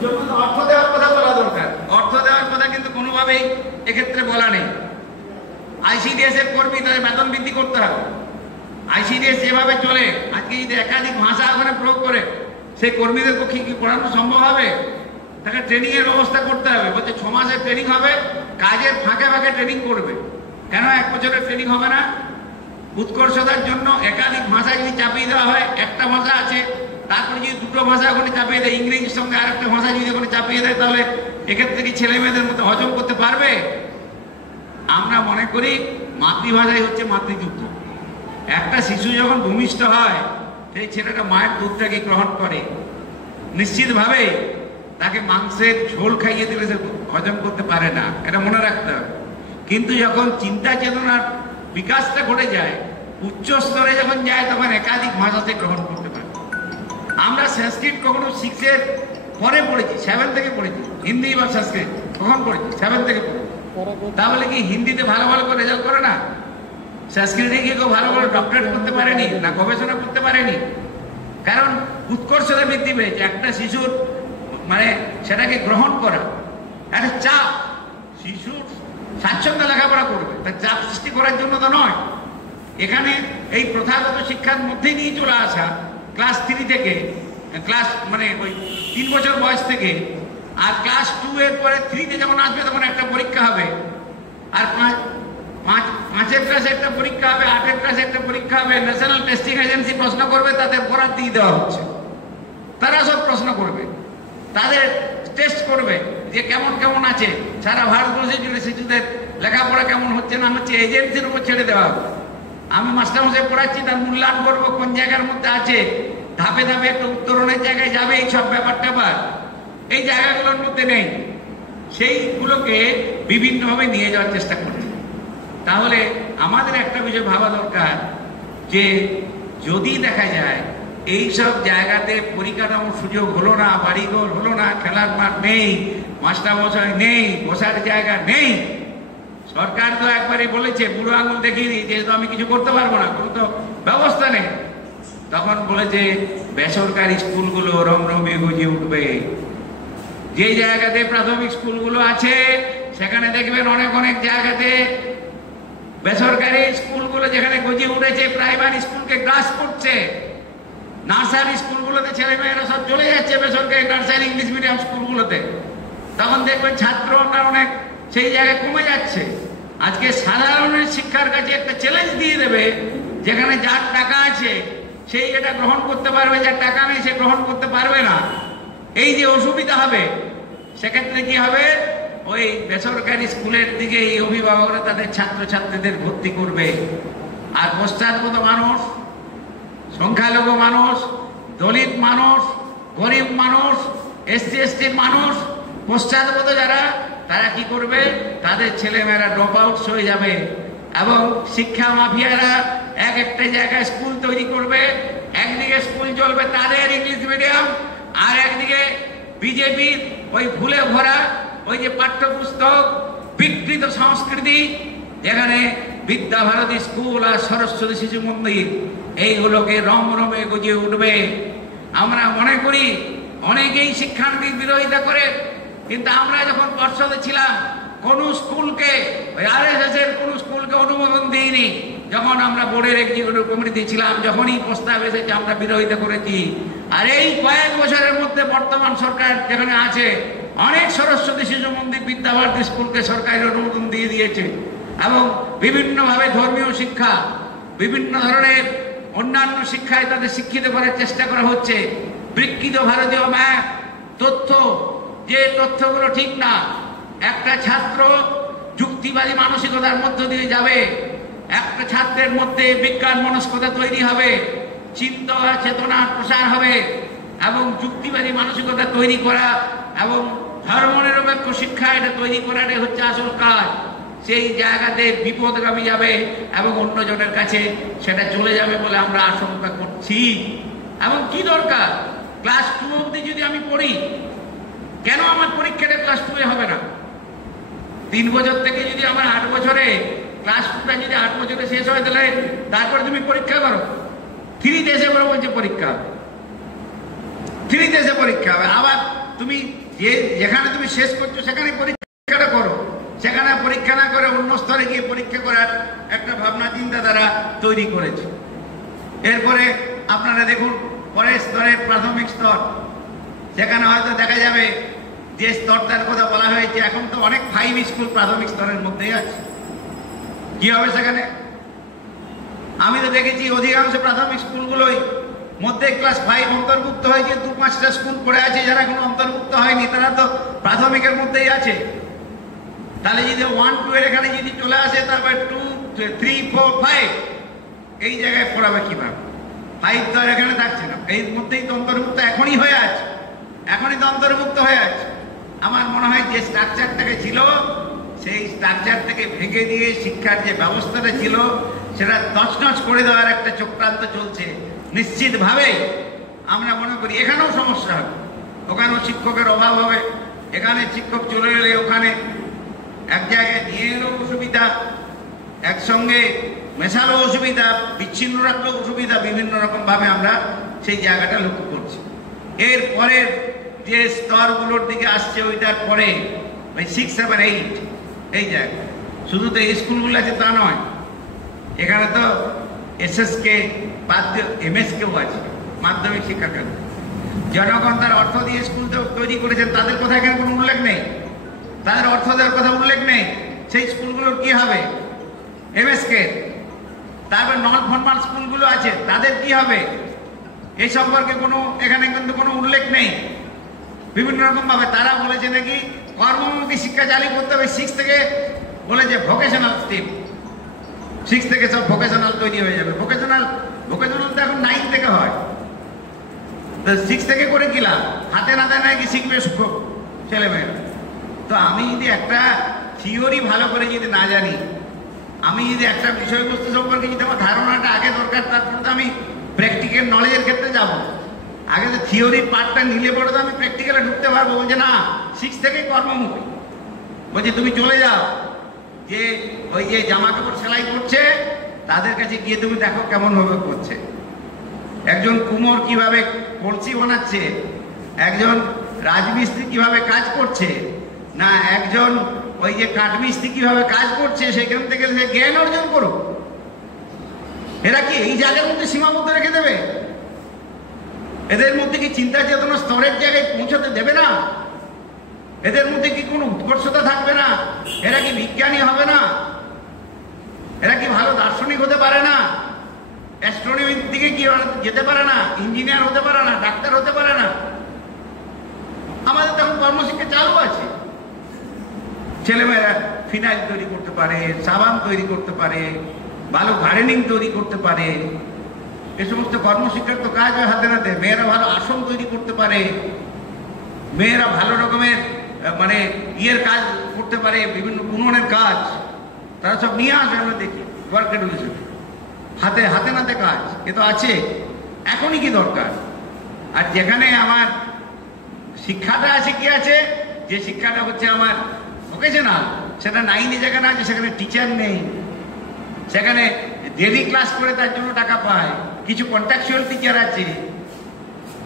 যখন অর্থ দেওয়ার কথা বলা দরকার, অর্থ দেওয়ার কথা কিন্তু কোনোভাবেই এক্ষেত্রে বলা নেই। আইসিডিএস এর কর্মী, তাদের বেতন বৃদ্ধি করতে হবে। আইসিডিএস যেভাবে চলে, আজকে যদি একাধিক ভাষা ওখানে প্রয়োগ করে, সেই কর্মীদের পক্ষে কি পড়ানো সম্ভব হবে? তাকে ট্রেনিং এর ব্যবস্থা করতে হবে। বলছে 6 মাসের ট্রেনিং হবে, কাজের ফাঁকে ফাঁকে ট্রেনিং করবে। কেন 1 বছরের ট্রেনিং হবে না? উৎকর্ষতার জন্য একাধিক ভাষা যদি চাপিয়ে দেওয়া হয়, একটা ভাষা আছে, তারপরে যদি 2টো ভাষা ওখানে চাপিয়ে দেয়, ইংরেজির সঙ্গে আরেকটা ভাষা যদি ওখানে চাপিয়ে দেয়, তাহলে এক্ষেত্রে কি ছেলে মেয়েদের মধ্যে হজম করতে পারবে? আমরা মনে করি মাতৃভাষাই হচ্ছে মাতৃযুদ্ধ। একটা শিশু যখন ভূমিষ্ঠ হয়, সেই ছেলেটা মায়ের দুধটাকে গ্রহণ করে, নিশ্চিতভাবে তাকে মাংসের ঝোল খাইয়ে দিলে সে হজম করতে পারে না, এটা মনে রাখতে হবে। কিন্তু যখন চিন্তা চেতনার বিকাশটা ঘটে যায়, উচ্চ স্তরে যখন যায়, তখন একাধিক ভাষাতে গ্রহণ করতে পারে। আমরা সংস্কৃত কখনো 6-এর পরে পড়েছি, 7 থেকে পড়েছি। হিন্দি বা সংস্কৃত কখন পড়েছি? 7 থেকে পড়েছি। তাহলে কি হিন্দিতে ভালো ভালো করে রেজাল্ট করে না? সংস্কৃতে গিয়ে কেউ ভালো ভালো ডক্টরেট করতে পারেনি, না গবেষণা করতে পারেনি? কারণ উৎকর্ষতা বৃদ্ধি পেয়েছে। একটা শিশুর মানে সেটাকে গ্রহণ করা একটা চাপ, শিশুর স্বাচ্ছন্দ্য লেখাপড়া করবে, তার চাপ সৃষ্টি করার জন্য তো নয়। এখানে এই প্রথাগত শিক্ষার মধ্যে নিয়ে চলে আসা, ক্লাস 3 থেকে ক্লাস মানে ওই 3 বছর বয়স থেকে, আর ক্লাস 2 এর পরে 3-তে যখন আসবে তখন একটা পরীক্ষা হবে, আর 5-এর ক্লাসে একটা পরীক্ষা হবে, 8-এর ক্লাসে একটা পরীক্ষা হবে। ন্যাশনাল টেস্টিং এজেন্সি প্রশ্ন করবে, তাদের বরাত দিয়ে দেওয়া হচ্ছে, তারা সব প্রশ্ন করবে, তাদের টেস্ট করবে যে কেমন কেমন আছে, সারা ভারতবর্ষে জুড়ে শিশুদের লেখাপড়া কেমন হচ্ছে না হচ্ছে, এজেন্সির উপর ছেড়ে দেওয়া হবে। আমি মাস্টারমশাই পড়াচ্ছি, তার মূল্যায়ন করবো কোন জায়গার মধ্যে আছে, ধাপে ধাপে একটা উত্তরণের জায়গায় যাবে, এই সব ব্যাপার এই জায়গাগুলোর মধ্যে নেই। সেইগুলোকে বিভিন্নভাবে নিয়ে যাওয়ার চেষ্টা করছে। তাহলে আমাদের একটা বিষয় ভাবা দরকার যে যদি দেখা যায় এই সব জায়গাতে পরিকাঠামোর সুযোগ হলো না, বাড়িঘর হলো না, খেলার মাঠ নেই, মাস্টারমশাই নেই, বসার জায়গা নেই, সরকার তো একবারই বলেছে, বুড়ো আঙুল দেখিয়ে দিই, যেহেতু আমি কিছু করতে পারবো না, কোনো তো ব্যবস্থা নেই, তখন বলেছে বেসরকারি স্কুলগুলো রমরমে গজিয়ে উঠবে। যে জায়গাতে প্রাথমিক স্কুলগুলো আছে সেখানে দেখবেন অনেক অনেক জায়গাতে বেসরকারি স্কুলগুলো যেখানে গজিয়ে উঠেছে, প্রাইমারি স্কুলকে গ্রাস করছে। নার্সারি স্কুলগুলোতে ছেলেমেয়েরা সব চলে যাচ্ছে বেসরকারি নার্সারি ইংলিশ মিডিয়াম স্কুলগুলোতে, তখন দেখবেন ছাত্র অনেক সেই জায়গায় কমে যাচ্ছে। আজকে সাধারণের শিক্ষার কাছে একটা চ্যালেঞ্জ দিয়ে দেবে, যেখানে যার টাকা আছে সেই এটা গ্রহণ করতে পারবে, যার টাকা নেই সে গ্রহণ করতে পারবে না। এই যে অসুবিধা হবে, সেক্ষেত্রে কি হবে, ওই বেসরকারি স্কুলের দিকে এই অভিভাবকরা তাদের ছাত্রছাত্রীদের ভর্তি করবে। আর পশ্চাৎপদ মানুষ, সংখ্যালঘু মানুষ, দলিত মানুষ, গরিব মানুষ, এসসি এসটির মানুষ, পশ্চাৎপদ যারা, তারা কি করবে, তাদের ছেলেমেয়েরা ড্রপ আউট হয়ে যাবে এবং শিক্ষা মাফিয়ারা একটা জায়গায় স্কুল তৈরি করবে। একদিকে স্কুল চলবে তাদের ইংলিশ মিডিয়াম, আর একদিকে বিজেপির ওই ভুলে ভরা ওই যে পাঠ্যপুস্তক, বিকৃত সংস্কৃতি, যেখানে বিদ্যা ভারতী স্কুল আর সরস্বতী শিশু মন্দির, এইগুলোকে রমরমে গজিয়ে উঠবে। আমরা মনে করি অনেকেই শিক্ষানীতির বিরোধিতা করে, কিন্তু আমরা যখন পর্ষদে ছিলাম কোন স্কুলকে, আরএসএস এর কোন স্কুলকে অনুমোদন দিইনি। যখন আমরা বোর্ডের এক্সিকিউটিভ কমিটিতে ছিলাম, যখনই প্রস্তাব এসেছে আমরা বিরোধিতা করেছি। আর এই কয়েক বছরের মধ্যে বর্তমান সরকার যেখানে আছে, অনেক সরস্বতী শিশু মন্দির, বিদ্যা ভারতী স্কুলকে সরকারের অনুমোদন দিয়ে দিয়েছে এবং বিভিন্নভাবে ধর্মীয় শিক্ষা, বিভিন্ন ধরনের অন্যান্য শিক্ষায় তাদের শিক্ষিত করার চেষ্টা করা হচ্ছে। বিকৃত ভারতীয় তথ্য, যে তথ্যগুলো ঠিক না, একটা ছাত্র যুক্তিবাদী মানসিকতার মধ্য দিয়ে যাবে। একটা ছাত্রের মধ্যে বিজ্ঞান মনস্কতা তৈরি হবে, চিন্তা চেতনার প্রসার হবে এবং যুক্তিবাদী মানসিকতা তৈরি করা এবং ধর্মনিরপেক্ষ শিক্ষা এটা তৈরি করাটাই হচ্ছে আসল কাজ। সেই জায়গাতে বিপদগামী যাবে এবং অন্যজনের কাছে সেটা চলে যাবে বলে আমরা আশঙ্কা করছি। এবং কি দরকার, ক্লাস 2 অবধি যদি আমি পড়ি, কেন আমার পরীক্ষাটা ক্লাস 2 হবে না? 3 বছর থেকে যদি আমার 8 বছরে ক্লাস 2টা যদি 8 বছরে শেষ হয়, তাহলে তারপরে তুমি পরীক্ষা করো। 3 এসে বলো বলছে পরীক্ষা হবে, 3 এসে পরীক্ষা হবে। আবার তুমি যেখানে তুমি শেষ করছো সেখানে পরীক্ষাটা করো, সেখানে পরীক্ষা না করে অন্য স্তরে গিয়ে পরীক্ষা করার একটা ভাবনা চিন্তা তারা তৈরি করেছে। এরপরে আপনারা দেখুন পরের স্তরের প্রাথমিক স্তর, সেখানে হয়তো দেখা যাবে যে স্তরটার কথা বলা হয়েছে, এখন তো অনেক 5 স্কুল প্রাথমিক স্তরের মধ্যেই আছে। কি হবে সেখানে? আমি তো দেখেছি অধিকাংশ প্রাথমিক স্কুলগুলোই মধ্যে ক্লাস 5 অন্তর্ভুক্ত হয়েছে, 2-5টা স্কুল পড়ে আছে যারা কোনো অন্তর্ভুক্ত হয়নি, তারা তো প্রাথমিকের মধ্যেই আছে। তাহলে যদি 1-2 এর এখানে যদি চলে আসে, তারপরে 2, 3, 4, 5 এই জায়গায় পড়াবে কিভাবে? 5 তো আর এখানে থাকছে না, এর মধ্যেই তো অন্তর্ভুক্ত এখনই হয়ে আছে, এখনই তো অন্তর্ভুক্ত হয়ে আছে। আমার মনে হয় যে স্ট্রাকচারটাকে ছিল, সেই স্ট্রাকচার থেকে ভেঙে দিয়ে শিক্ষার যে ব্যবস্থাটা ছিল সেটা তছনছ করে দেওয়ার একটা চক্রান্ত চলছে। নিশ্চিতভাবেই আমরা মনে করি এখানেও সমস্যা হবে, ওখানেও শিক্ষকের অভাব হবে, এখানে শিক্ষক চলে এলে ওখানে এক জায়গায় নিয়ে এলেও অসুবিধা, একসঙ্গে মেশালো অসুবিধা, বিচ্ছিন্ন রাখলেও অসুবিধা, বিভিন্ন রকম ভাবে আমরা সেই জায়গাটা লক্ষ্য করছি। এর পরের যে স্তরগুলোর দিকে আসছে ওইটার পরে ওই 6, 7, 8 এই জায়গা, শুধু তো এই স্কুলগুলো আছে তা নয়, এখানে তো এসএসকে বাদ দিয়ে এমএসকেও আছে, মাধ্যমিক শিক্ষা কেন্দ্র। জনগণ তার অর্থ দিয়ে স্কুল তৈরি করেছেন, তাদের কথা এখানে কোনো উল্লেখ নেই, তাদের অর্থ দেওয়ার কথা উল্লেখ নেই। সেই স্কুলগুলোর কি হবে? এমএসকে। তারপর নন ফরমাল স্কুলগুলো আছে, তাদের কি হবে? এই সম্পর্কে কোনো এখানে কিন্তু কোনো উল্লেখ নেই। বিভিন্ন রকম ভাবে তারা বলেছে নাকি কর্মমুখী শিক্ষা চালু করতে হবে 6 থেকে, বলেছে ভোকেশনাল স্ট্রিম, 6 থেকে সব ভোকেশনাল তৈরি হয়ে যাবে। ভোকেশনাল তো এখন 9 থেকে হয়, তো 6 থেকে করে কি লাভ? হাতে নাতে নাকি শিখবে ছেলেমেয়েরা। তো আমি যদি একটা থিওরি ভালো করে যদি না জানি, আমি যদি একটা বিষয়বস্তু সম্পর্কে যদি আমার ধারণাটা আগে দরকার, তারপর তো আমি প্র্যাকটিক্যাল নলেজের ক্ষেত্রে যাব। আগে তো থিওরি পার্টটা নিলে পরে তো আমি প্র্যাকটিক্যালে ঢুকতে পারবো। বলছে না, 6 থেকে কর্মমুখী, বলছে তুমি চলে যাও, যে ওই যে জামা কাপড় সেলাই করছে তাদের কাছে গিয়ে তুমি দেখো কেমন ভাবে করছে, একজন কুমোর কিভাবে কলসি বানাচ্ছে, একজন রাজমিস্ত্রি কিভাবে কাজ করছে, না একজন ওই যে কাঠমিস্ত্রি কিভাবে কাজ করছে, সেখান থেকে সে জ্ঞান অর্জন করুক। এরা কি এই জায়গার মধ্যে সীমাবদ্ধ রেখে দেবে? এদের মধ্যে কি চিন্তা চেতনা স্তরের জায়গায় পৌঁছাতে দেবে না? এদের মধ্যে কি কোনো উৎকর্ষতা থাকবে না? এরা কি বিজ্ঞানী হবে না? এরা কি ভালো দার্শনিক হতে পারে না? অ্যাস্ট্রোনমির দিকে কি যেতে পারে না? ইঞ্জিনিয়ার হতে পারে না? ডাক্তার হতে পারে না? আমাদের তখন কর্মশিক্ষা চালু আছে। ছেলেমেয়েরা ফিনাইল তৈরি করতে পারে, সাবান তৈরি করতে পারে, ভালো গার্ডেনিং তৈরি করতে পারে, এ সমস্ত কর্মশিক্ষার তো কাজ হয় হাতে নাতে। মেয়েরা ভালো আসন তৈরি করতে পারে, মেয়েরা ভালো রকমের মানে ইয়ের কাজ করতে পারে, বিভিন্ন বুননের কাজ তারা সব নিয়ে আসে। আমরা দেখি ওয়ার্ক এডুকেশন, হাতে হাতে নাতে কাজ, এ তো আছে। এখনই কি দরকার? আর যেখানে আমার শিক্ষাটা আছে, কি আছে, যে শিক্ষাটা হচ্ছে আমার ভোকেশনাল, সেটা 9 যেখানে আছে সেখানে টিচার নেই, সেখানে ডেলি ক্লাস করে তার জন্য টাকা পায়। কিছু কন্ট্রাকচুয়াল টিচার আছে,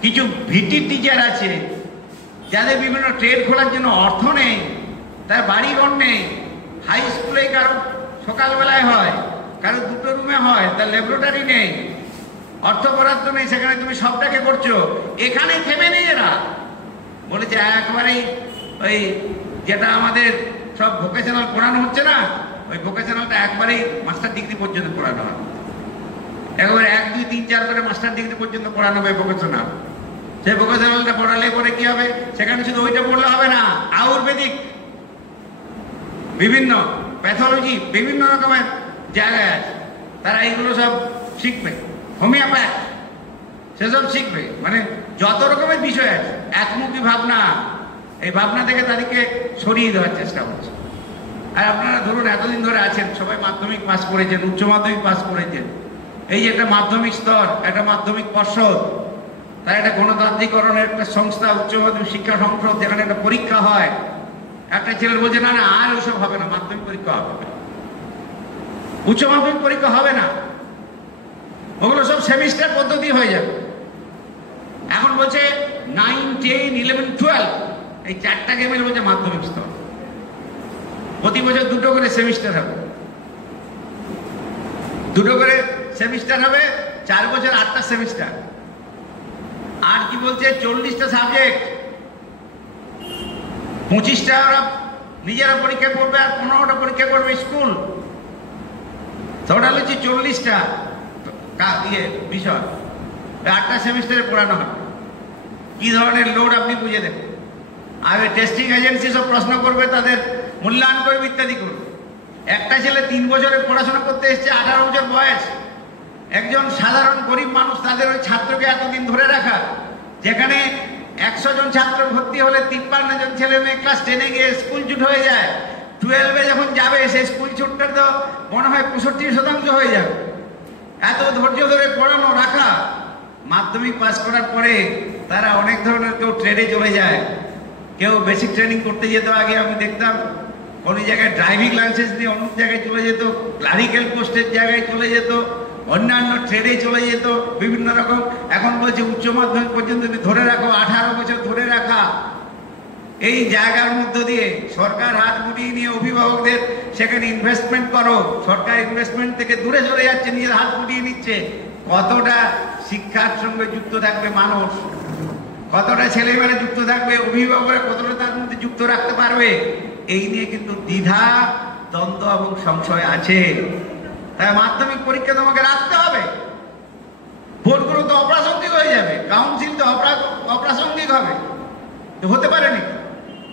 কিছু ভিটি টিচার আছে, যাদের বিভিন্ন ট্রেড খোলার জন্য অর্থ নেই, তার বাড়ি ঘর নেই। হাই স্কুলে কারো সকালবেলায় হয়, কারো 2টো রুমে হয়, তার ল্যাবরেটরি নেই, অর্থ বরাদ্দ নেই, সেখানে তুমি সবটাকে করছো। এখানে থেমে নেই এরা, বলেছে একবারেই ওই যেটা আমাদের সব ভোকেশনাল পড়ানো হচ্ছে না, ওই ভোকেশনালটা একবারেই মাস্টার ডিগ্রি পর্যন্ত পড়ানো হয়। একবারে 1, 2, 3, 4 করে মাস্টার ডিগ্রি পর্যন্ত পড়ানো হবে ভোকেশনাল। সেই ভোকেশনালটা পড়ালে পরে কি হবে? সেখানে শুধু ওইটা পড়লে হবে না, আয়ুর্বেদিক বিভিন্ন প্যাথোলজি, বিভিন্ন রকমের জায়গায় আছে, তারা এইগুলো সব শিখবে। হোমিওপ্যাথ সেসব শিখবে, মানে যত রকমের বিষয় আছে। একমুখী ভাবনা, এই ভাবনা থেকে তাদেরকে সরিয়ে দেওয়ার চেষ্টা করছে। আর আপনারা ধরুন এতদিন ধরে আছেন, সবাই মাধ্যমিক পাস করেছেন, উচ্চ মাধ্যমিক পাস করেছেন। এই যে একটা মাধ্যমিক স্তর, একটা মাধ্যমিক পর্ষদ, তার একটা গণতান্ত্রিকরণের একটা সংস্থা, উচ্চ মাধ্যমিক শিক্ষা সংসদ, যেখানে একটা পরীক্ষা হয়। একটা ছেলে বলছে না না আর ওইসব হবে না, মাধ্যমিক পরীক্ষা হবে, উচ্চ মাধ্যমিক পরীক্ষা হবে না, ওগুলো সব সেমিস্টার পদ্ধতি হয়ে যাবে। এখন বলছে 9, 10, 11, 12 এই চারটাকে মিলে বলছে মাধ্যমিক স্তর। প্রতি বছর 2টো করে সেমিস্টার হবে, 2টো করে সেমিস্টার হবে, 4 বছর 8টা সেমিস্টার। আর কি বলছে 40টা সাবজেক্ট, 25টা ওরা নিজেরা পরীক্ষা করবে, আর 15টা পরীক্ষা করবে স্কুল। টোটাল হচ্ছে 40টা বিষয়, 8টা সেমিস্টারে পড়ানো হবে। কি ধরনের লোড আপনি বুঝে দেবেন। আর টেস্টিং এজেন্সি সব প্রশ্ন করবে, তাদের মূল্যায়ন করবে, ইত্যাদি করবে। একটা ছেলে 3 বছরে পড়াশোনা করতে এসছে, 18 বছর বয়স, একজন সাধারণ গরিব মানুষ, তাদের ওই ছাত্রকে এতদিন ধরে রাখা, যেখানে 100 জন ছাত্র ভর্তি হলে 53 জন ছেলে মেয়ে ক্লাস 10-এ গিয়ে স্কুল ছুট হয়ে যায়। 12-এ যখন যাবে, সেই স্কুল ছুটটা তো মনে হয় 65% হয়ে যাবে। এত ধৈর্য ধরে পড়ানো রাখা। মাধ্যমিক পাস করার পরে তারা অনেক ধরনের, কেউ ট্রেডে চলে যায়, কেউ বেসিক ট্রেনিং করতে যেত। আগে আমি দেখতাম কোনো জায়গায় ড্রাইভিং লাইসেন্স নিয়ে অন্য জায়গায় চলে যেত, ক্লারিক্যাল পোস্টের জায়গায় চলে যেত, অন্যান্য ট্রেডে চলে যেত, বিভিন্ন রকম। এখন বলছে উচ্চ মাধ্যমিক পর্যন্ত ধরে রাখো, 18 বছর ধরে রাখা। এই জায়গার মধ্য দিয়ে সরকার হাত গুটিয়ে নিয়ে অভিভাবকদের সেখানে ইনভেস্টমেন্ট করো। সরকার ইনভেস্টমেন্ট থেকে দূরে চলে যাচ্ছে, নিজের হাত গুটিয়ে নিচ্ছে। কতটা শিক্ষার সঙ্গে যুক্ত থাকবে মানুষ, কতটা ছেলেমেয়েরা যুক্ত থাকবে, অভিভাবকরা কতটা তার মধ্যে যুক্ত রাখতে পারবে, এই নিয়ে কিন্তু দ্বিধা, দ্বন্দ্ব এবং সংশয় আছে। তাই মাধ্যমিক পরীক্ষা তোমাকে রাখতে হবে। বোর্ডগুলো তো অপ্রাসঙ্গিক হয়ে যাবে, কাউন্সিল তো অপ্রাসঙ্গিক হবে, তো হতে পারে নাকি?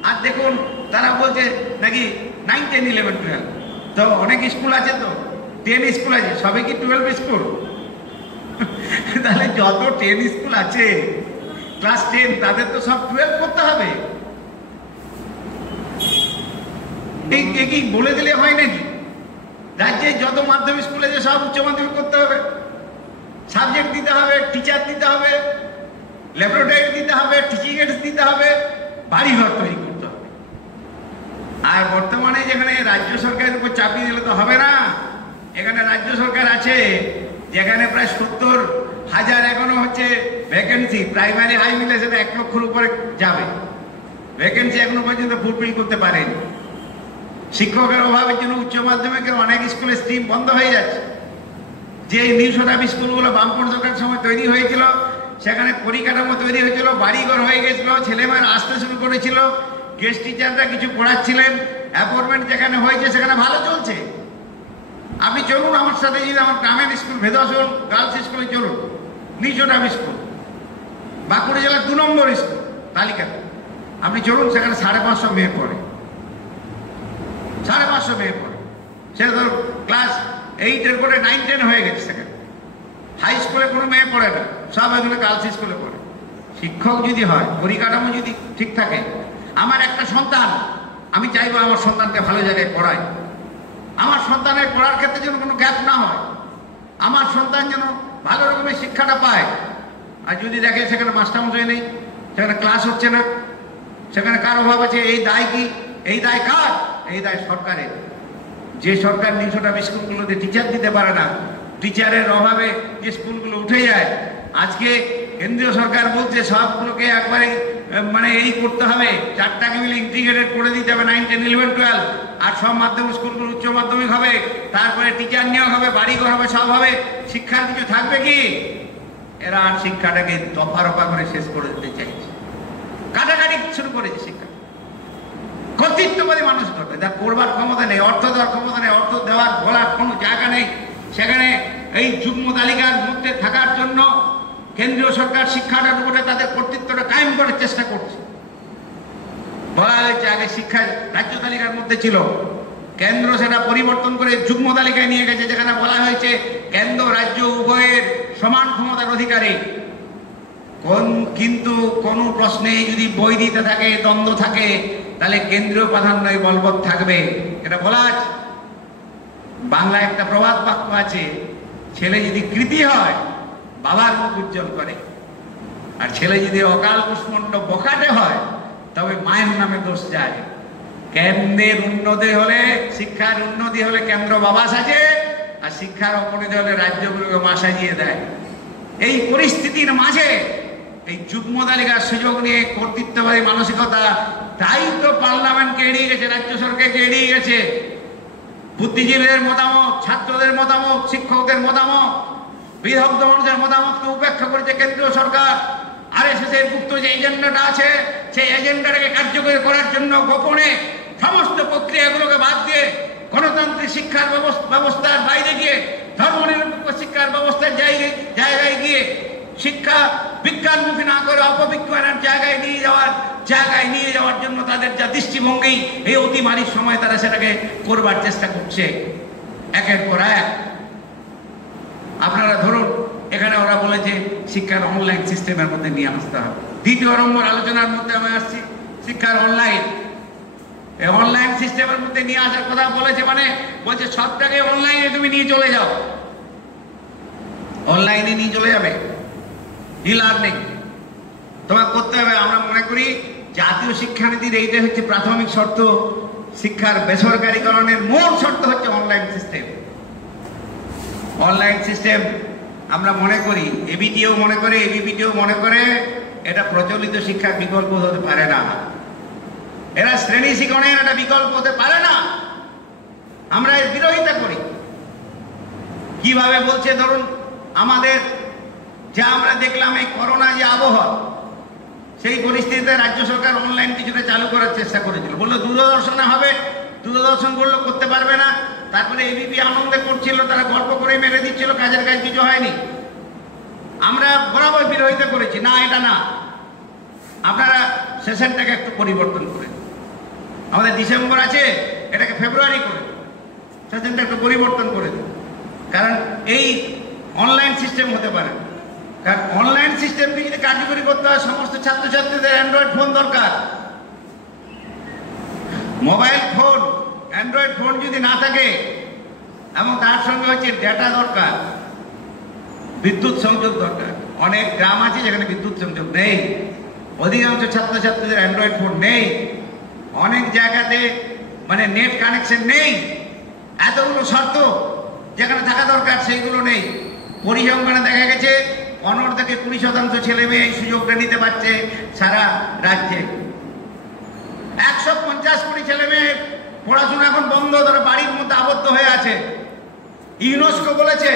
আর দেখুন তারা বলছে নাকি 9, 10, 11, 12, তো অনেক স্কুল আছে, তো 10 স্কুল আছে, সবে কি 12 স্কুল? তাহলে যত 10 স্কুল আছে, ক্লাস 10, তাদের তো সব 12 করতে হবে। কি বলে দিলে হয় নাকি? রাজ্যে যত মাধ্যমিক স্কুল আছে সব উচ্চ মাধ্যমিক করতে হবে, সাবজেক্ট দিতে হবে, টিচার দিতে হবে, ল্যাবরেটরি দিতে হবে, টিচিং এডস দিতে হবে, বাড়িঘর তৈরি করতে হবে। আর বর্তমানে যেখানে রাজ্য সরকারের উপর চাপিয়ে দিলে তো হবে না। এখানে রাজ্য সরকার আছে, যেখানে প্রায় 70,000 এখনো হচ্ছে ভ্যাকেন্সি, প্রাইমারি হাই মিলে সেটা 1 লক্ষের উপরে যাবে। ভ্যাকেন্সি এখনো পর্যন্ত ফুলফিল করতে পারেনি। শিক্ষকের অভাবের জন্য উচ্চ মাধ্যমিকের অনেক স্কুলে স্ট্রিম বন্ধ হয়ে যাচ্ছে। যে নিউশনাবি স্কুলগুলো বামপন সরকারের সময় তৈরি হয়েছিল, সেখানে পরিকাঠামো তৈরি হয়েছিল, বাড়িঘর হয়ে গেছিল, ছেলেমেয়েরা আসতে শুরু করেছিল, গেস্ট টিচাররা কিছু পড়াচ্ছিলেন, অ্যাপয়েন্টমেন্ট যেখানে হয়েছে সেখানে ভালো চলছে। আপনি চলুন আমার সাথে, যদি আমার গ্রামের স্কুল ভেদাসল গার্লস স্কুলে চলুন, নিউশনাবি স্কুল, বাঁকুড়া জেলার 2 নম্বর স্কুল তালিকাতে আপনি চলুন, সেখানে 550 মেয়ে পড়ে, 550 মেয়ে পড়ে। সে ধর ক্লাস 8-এর পরে 9, 10 হয়ে গেছে। সেখানে হাই স্কুলে কোনো মেয়ে পড়ে না, সব এগুলো গার্লস স্কুলে পড়ে। শিক্ষক যদি হয়, পরিকাঠামো যদি ঠিক থাকে, আমার একটা সন্তান, আমি চাইবো আমার সন্তানকে ভালো জায়গায় পড়ায়, আমার সন্তানের পড়ার ক্ষেত্রে যেন কোনো গ্যাপ না হয়, আমার সন্তান যেন ভালো রকমের শিক্ষাটা পায়। আর যদি দেখে সেখানে মাস্টারমশাই নেই, সেখানে ক্লাস হচ্ছে না, সেখানে কার অভাব আছে, এই দায় কি? এই দায় কার? এই দায় সরকারের। যে সরকার নিউশনাবি স্কুলগুলোতে টিচার দিতে পারে না, টিচারের অভাবে যে স্কুলগুলো উঠে যায়। আজকে কেন্দ্রীয় সরকার বলছে সবগুলোকে একবারে মানে এই করতে হবে, 4টাকে মিলে ইন্টিগ্রেটেড করে দিতে হবে, 9, 10, 11, 12। আর সব মাধ্যমিক স্কুলগুলো উচ্চ মাধ্যমিক হবে, তারপরে টিচার নিয়োগ হবে, বাড়িঘর হবে, সব হবে। শিক্ষার কিছু থাকবে কি? এরা আর শিক্ষাটাকে দফা রফা করে শেষ করে দিতে চাইছে, কাটাকাটি শুরু করেছে শিক্ষা। কর্তৃত্ববাদী মানুষ করবে, তার করবার ক্ষমতা নেই, অর্থ দেওয়ার ক্ষমতা নেই, অর্থ দেওয়ার বলার কোনো জায়গা নেই। সেখানে এই যুগ্ম তালিকার মধ্যে থাকার জন্য কেন্দ্রীয় সরকার শিক্ষাটার উপরে তাদের কর্তৃত্বটা কায়েম করার চেষ্টা করছে। বলা হয়েছে আগে শিক্ষা রাজ্য তালিকার মধ্যে ছিল, কেন্দ্র সেটা পরিবর্তন করে যুগ্ম তালিকায় নিয়ে গেছে, যেখানে বলা হয়েছে কেন্দ্র রাজ্য উভয়ের সমান ক্ষমতার অধিকারী। কিন্তু কোন প্রশ্নে যদি বৈরিতা থাকে, দ্বন্দ্ব থাকে, তাহলে কেন্দ্রীয় প্রাধান্যই বলবৎ থাকবে। এটা বলা আছে বাংলায় একটা প্রবাদ বাক্য আছে, ছেলে যদি কৃতি হয় বাবার মুখ উজ্জ্বল করে, আর ছেলে যদি অকাল কুষ্মণ্ড বখাটে হয় তবে মায়ের নামে দোষ যায়। কেন্দ্রের উন্নতি হলে, শিক্ষার উন্নতি হলে কেন্দ্র বাবা সাজে, আর শিক্ষার অবনতি হলে রাজ্যগুলোকে মা সাজিয়ে দেয়। এই পরিস্থিতির মাঝে এই যুগ্ম তালিকার সুযোগ নিয়ে কর্তৃত্ববাদী মানসিকতা, তাই তো পার্লামেন্টকে এড়িয়ে গেছে, রাজ্য সরকারকে এড়িয়ে গেছে। বুদ্ধিজীবীদের মতামত, ছাত্রদের মতামত, শিক্ষকদের মতামত, বিদগ্ধ মানুষের মতামতকে উপেক্ষা করেছে কেন্দ্রীয় সরকার। আরএসএস এর গুপ্ত যে এজেন্ডাটা আছে, সেই এজেন্ডাটাকে কার্যকরী করার জন্য গোপনে সমস্ত প্রক্রিয়াগুলোকে বাদ দিয়ে গণতান্ত্রিক শিক্ষার ব্যবস্থার বাইরে গিয়ে, ধর্মনিরপেক্ষ শিক্ষার ব্যবস্থার জায়গায় গিয়ে শিক্ষা বিজ্ঞানমুখী না করে অপবিজ্ঞানের জায়গায় নিয়ে যাওয়ার জন্য তাদের যা দৃষ্টিভঙ্গি, এই অতিমারির সময় তারা সেটাকে করবার চেষ্টা করছে একের পর এক। আপনারা ধরুন, এখানে ওরা বলেছে শিক্ষার অনলাইন সিস্টেমের মধ্যে নিয়ে আসতে হবে। দ্বিতীয় নম্বর আলোচনার মধ্যে আমি আসছি শিক্ষার অনলাইন। এই অনলাইন সিস্টেমের মধ্যে নিয়ে আসার কথা বলেছে, মানে বলছে সবটাকে অনলাইনে তুমি নিয়ে চলে যাও, অনলাইনে নিয়ে চলে যাবে, ই লার্নিং তোমার করতে হবে। আমরা মনে করি জাতীয় শিক্ষানীতির এইটাই হচ্ছে প্রাথমিক শর্ত। শিক্ষার বেসরকারীকরণের মূল শর্ত হচ্ছে অনলাইন সিস্টেম। অনলাইন সিস্টেম আমরা মনে করি, এবিটিও মনে করে, এবিপিটিও মনে করে, এটা প্রচলিত শিক্ষার বিকল্প হতে পারে না। এরা শ্রেণী শিক্ষণের একটা বিকল্প হতে পারে না। আমরা এর বিরোধিতা করি। কিভাবে বলছে, ধরুন আমাদের যা আমরা দেখলাম এই করোনা যে আবহাওয়া, সেই পরিস্থিতিতে রাজ্য সরকার অনলাইন কিছুটা চালু করার চেষ্টা করেছিল। বললো দূরদর্শনে হবে, দূরদর্শন বললো করতে পারবে না। তারপরে এবিপি আনন্দে করছিল, তারা গল্প করে মেরে দিচ্ছিল, কাজের কাজ কিছু হয়নি। আমরা বরাবর বিরোধিতা করেছি, না এটা না, আপনারা সেশনটাকে একটু পরিবর্তন করে, আমাদের ডিসেম্বর আছে, এটাকে ফেব্রুয়ারি করে, সেশনটা একটু পরিবর্তন করে দিন। কারণ এই অনলাইন সিস্টেম হতে পারে, কারণ অনলাইন সিস্টেমকে যদি কার্যকরী করতে হয় সমস্ত ছাত্রছাত্রীদের অ্যান্ড্রয়েড ফোন দরকার। মোবাইল ফোন, অ্যান্ড্রয়েড ফোন যদি না থাকে, এবং তার সঙ্গে হচ্ছে ডেটা দরকার, বিদ্যুৎ সংযোগ দরকার। অনেক গ্রাম আছে যেখানে বিদ্যুৎ সংযোগ নেই, অধিকাংশ ছাত্রছাত্রীদের অ্যান্ড্রয়েড ফোন নেই, অনেক জায়গাতে মানে নেট কানেকশন নেই। এতগুলো শর্ত যেখানে থাকা দরকার সেইগুলো নেই। পরিসংখ্যানে দেখা গেছে 15 থেকে 20% ছেলে মেয়ে এই সুযোগটা নিতে পারছে সারা রাজ্যে। 150 কোটি ছেলে মেয়ে পড়াশোনা এখন বন্ধ, তারা বাড়ির মধ্যে আবদ্ধ হয়ে আছে। ইউনেস্কো বলেছে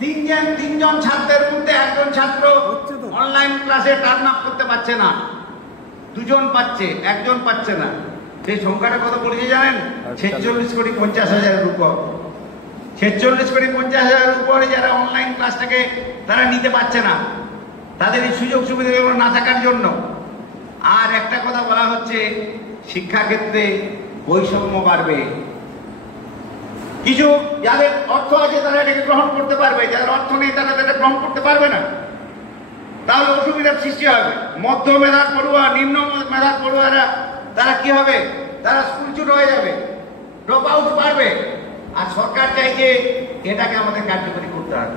তিনজন ছাত্রের মধ্যে একজন ছাত্র অনলাইন ক্লাসে টার্ন আপ করতে পারছে না, 2জন পাচ্ছে, 1জন পাচ্ছে না। সেই সংখ্যাটা কত বলেছে জানেন? 46,50,000 উপর। 46,50,000 উপরে যারা অনলাইন ক্লাসটাকে তারা নিতে পারছে না, তাদের এই সুযোগ সুবিধাগুলো না থাকার জন্য। আর একটা কথা বলা হচ্ছে, শিক্ষাক্ষেত্রে বৈষম্য বাড়বে। কিছু যাদের অর্থ আছে তারা এটাকে গ্রহণ করতে পারবে, যাদের অর্থ নেই তারা এটা গ্রহণ করতে পারবে না, তাহলে অসুবিধার সৃষ্টি হবে। মধ্য মেধার পড়ুয়া, নিম্ন মেধার পড়ুয়ারা তারা কি হবে? তারা স্কুলচ্যুত হয়ে যাবে, ড্রপ আউট পারবে। আর সরকার চাইছে এটাকে আমাদের কার্যকরী করতে হবে।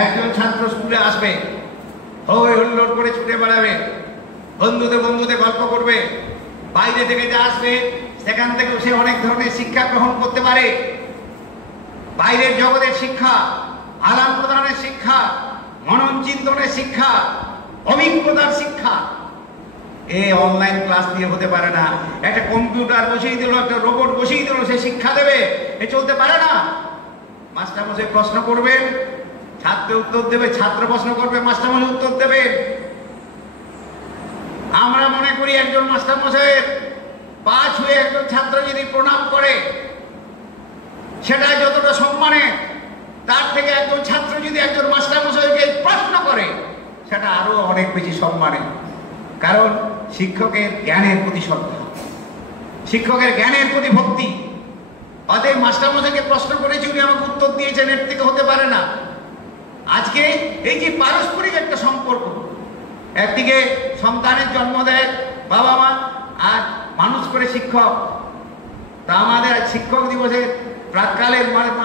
একজন ছাত্র স্কুলে আসবে, হই হুল্লোড় করে ছুটে বেড়াবে, বন্ধুতে গল্প করবে, বাইরে থেকে যা আসবে সেখান থেকে সে অনেক ধরনের শিক্ষা গ্রহণ করতে পারে। বাইরের জগতের শিক্ষা, আদান প্রদানের শিক্ষা, মনন চিন্তনের শিক্ষা, অভিজ্ঞতার শিক্ষা এই অনলাইন ক্লাস দিয়ে হতে পারে না। একটা কম্পিউটার বসিয়ে দিল, একটা রোবট বসিয়ে দিল, সে শিক্ষা দেবে, এ চলতে পারে না। মাস্টারমশাই প্রশ্ন করবেন, ছাত্র উত্তর দেবে, ছাত্র প্রশ্ন করবে, মাস্টারমশাই উত্তর দেবে। আমরা মনে করি একজন মাস্টারমশাইয়ের পা ছুঁয়ে একজন ছাত্র যদি প্রণাম করে সেটা যতটা সম্মানে, তার থেকে একজন ছাত্র যদি একজন মাস্টারমশাইকে প্রশ্ন করে সেটা আরো অনেক বেশি সম্মানে। কারণ শিক্ষকের জ্ঞানের প্রতি শ্রদ্ধা, শিক্ষকের জ্ঞানের প্রতি ভক্তি, অতএব মাস্টারমশাইকে প্রশ্ন করেছি, উনি আমাকে উত্তর দিয়েছেন এর থেকে হতে পারে না। আজকে এই যে পারস্পরিক একটা সম্পর্ক, একদিকে সন্তানের জন্ম দেয় বাবা মা আর মানুষ করে শিক্ষক। তা আমাদের শিক্ষক দিবসে প্রাককালে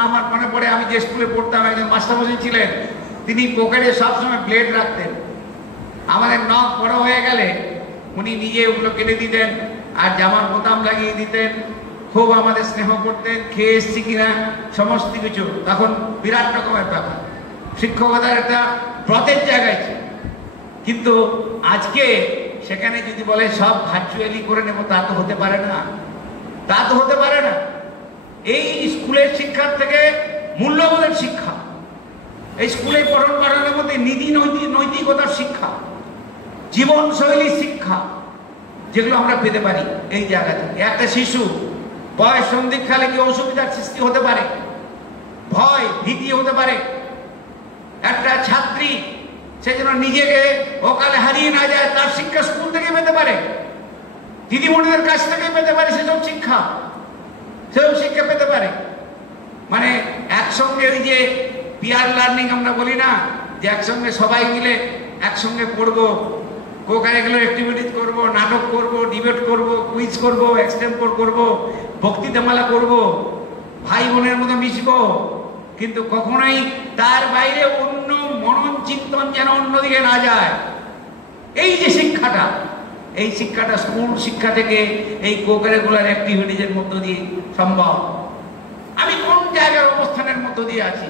আমার মনে পড়ে, আমি যে স্কুলে পড়তাম একজন মাস্টারমশাই ছিলেন, তিনি পকেটে সবসময় ব্লেড রাখতেন। আমাদের নখ বড় হয়ে গেলে উনি নিজে ওগুলো কেটে দিতেন আর জামার বোতাম লাগিয়ে দিতেন। খুব আমাদের স্নেহ করতেন, খেয়ে এসছি কিনা সমস্ত কিছু। তখন বিরাট রকমের ব্যাপার, শিক্ষকতার একটা ব্রতের জায়গায় ছিল। কিন্তু আজকে সেখানে যদি বলে সব ভার্চুয়ালি করে নেব, তা তো হতে পারে না, তা তো হতে পারে না। এই স্কুলের শিক্ষার থেকে মূল্যবোধের শিক্ষা, এই স্কুলের পঠন পাঠনের মধ্যে নীতি নৈতিকতার শিক্ষা, জীবনশৈলীর শিক্ষা, যেগুলো আমরা পেতে পারি এই জায়গা থেকে। একটা শিশু বয়স সন্ধিক্ষালে কি অসুবিধার সৃষ্টি হতে পারে, ভয় ভীতি হতে পারে। একটা ছাত্রী সে যেন নিজেকে অকালে হারিয়ে না যায়, তার শিক্ষা স্কুল থেকে পেতে পারে, দিদিমণিদের কাছ থেকে পেতে পারে, সেসব শিক্ষা পেতে পারে। মানে একসঙ্গে ওই যে পিয়ার লার্নিং আমরা বলি না, যে একসঙ্গে সবাই মিলে একসঙ্গে পড়বো, কো-কারিকুলার অ্যাক্টিভিটিস করবো, নাটক করবো, ডিবেট করবো, কুইজ করবো, এক্সটেম্পোর করবো, বক্তৃতামালা করবো, ভাই বোনের মতো মিশবো, কিন্তু কখনোই তার বাইরে অন্য মনন চিন্তন যেন অন্যদিকে না যায়। এই যে শিক্ষাটা, এই শিক্ষাটা স্কুল শিক্ষা থেকে এই কো-কারিকুলার অ্যাক্টিভিটিসের মধ্য দিয়ে সম্ভব। আমি কোন জায়গার অবস্থানের মধ্য দিয়ে আছি,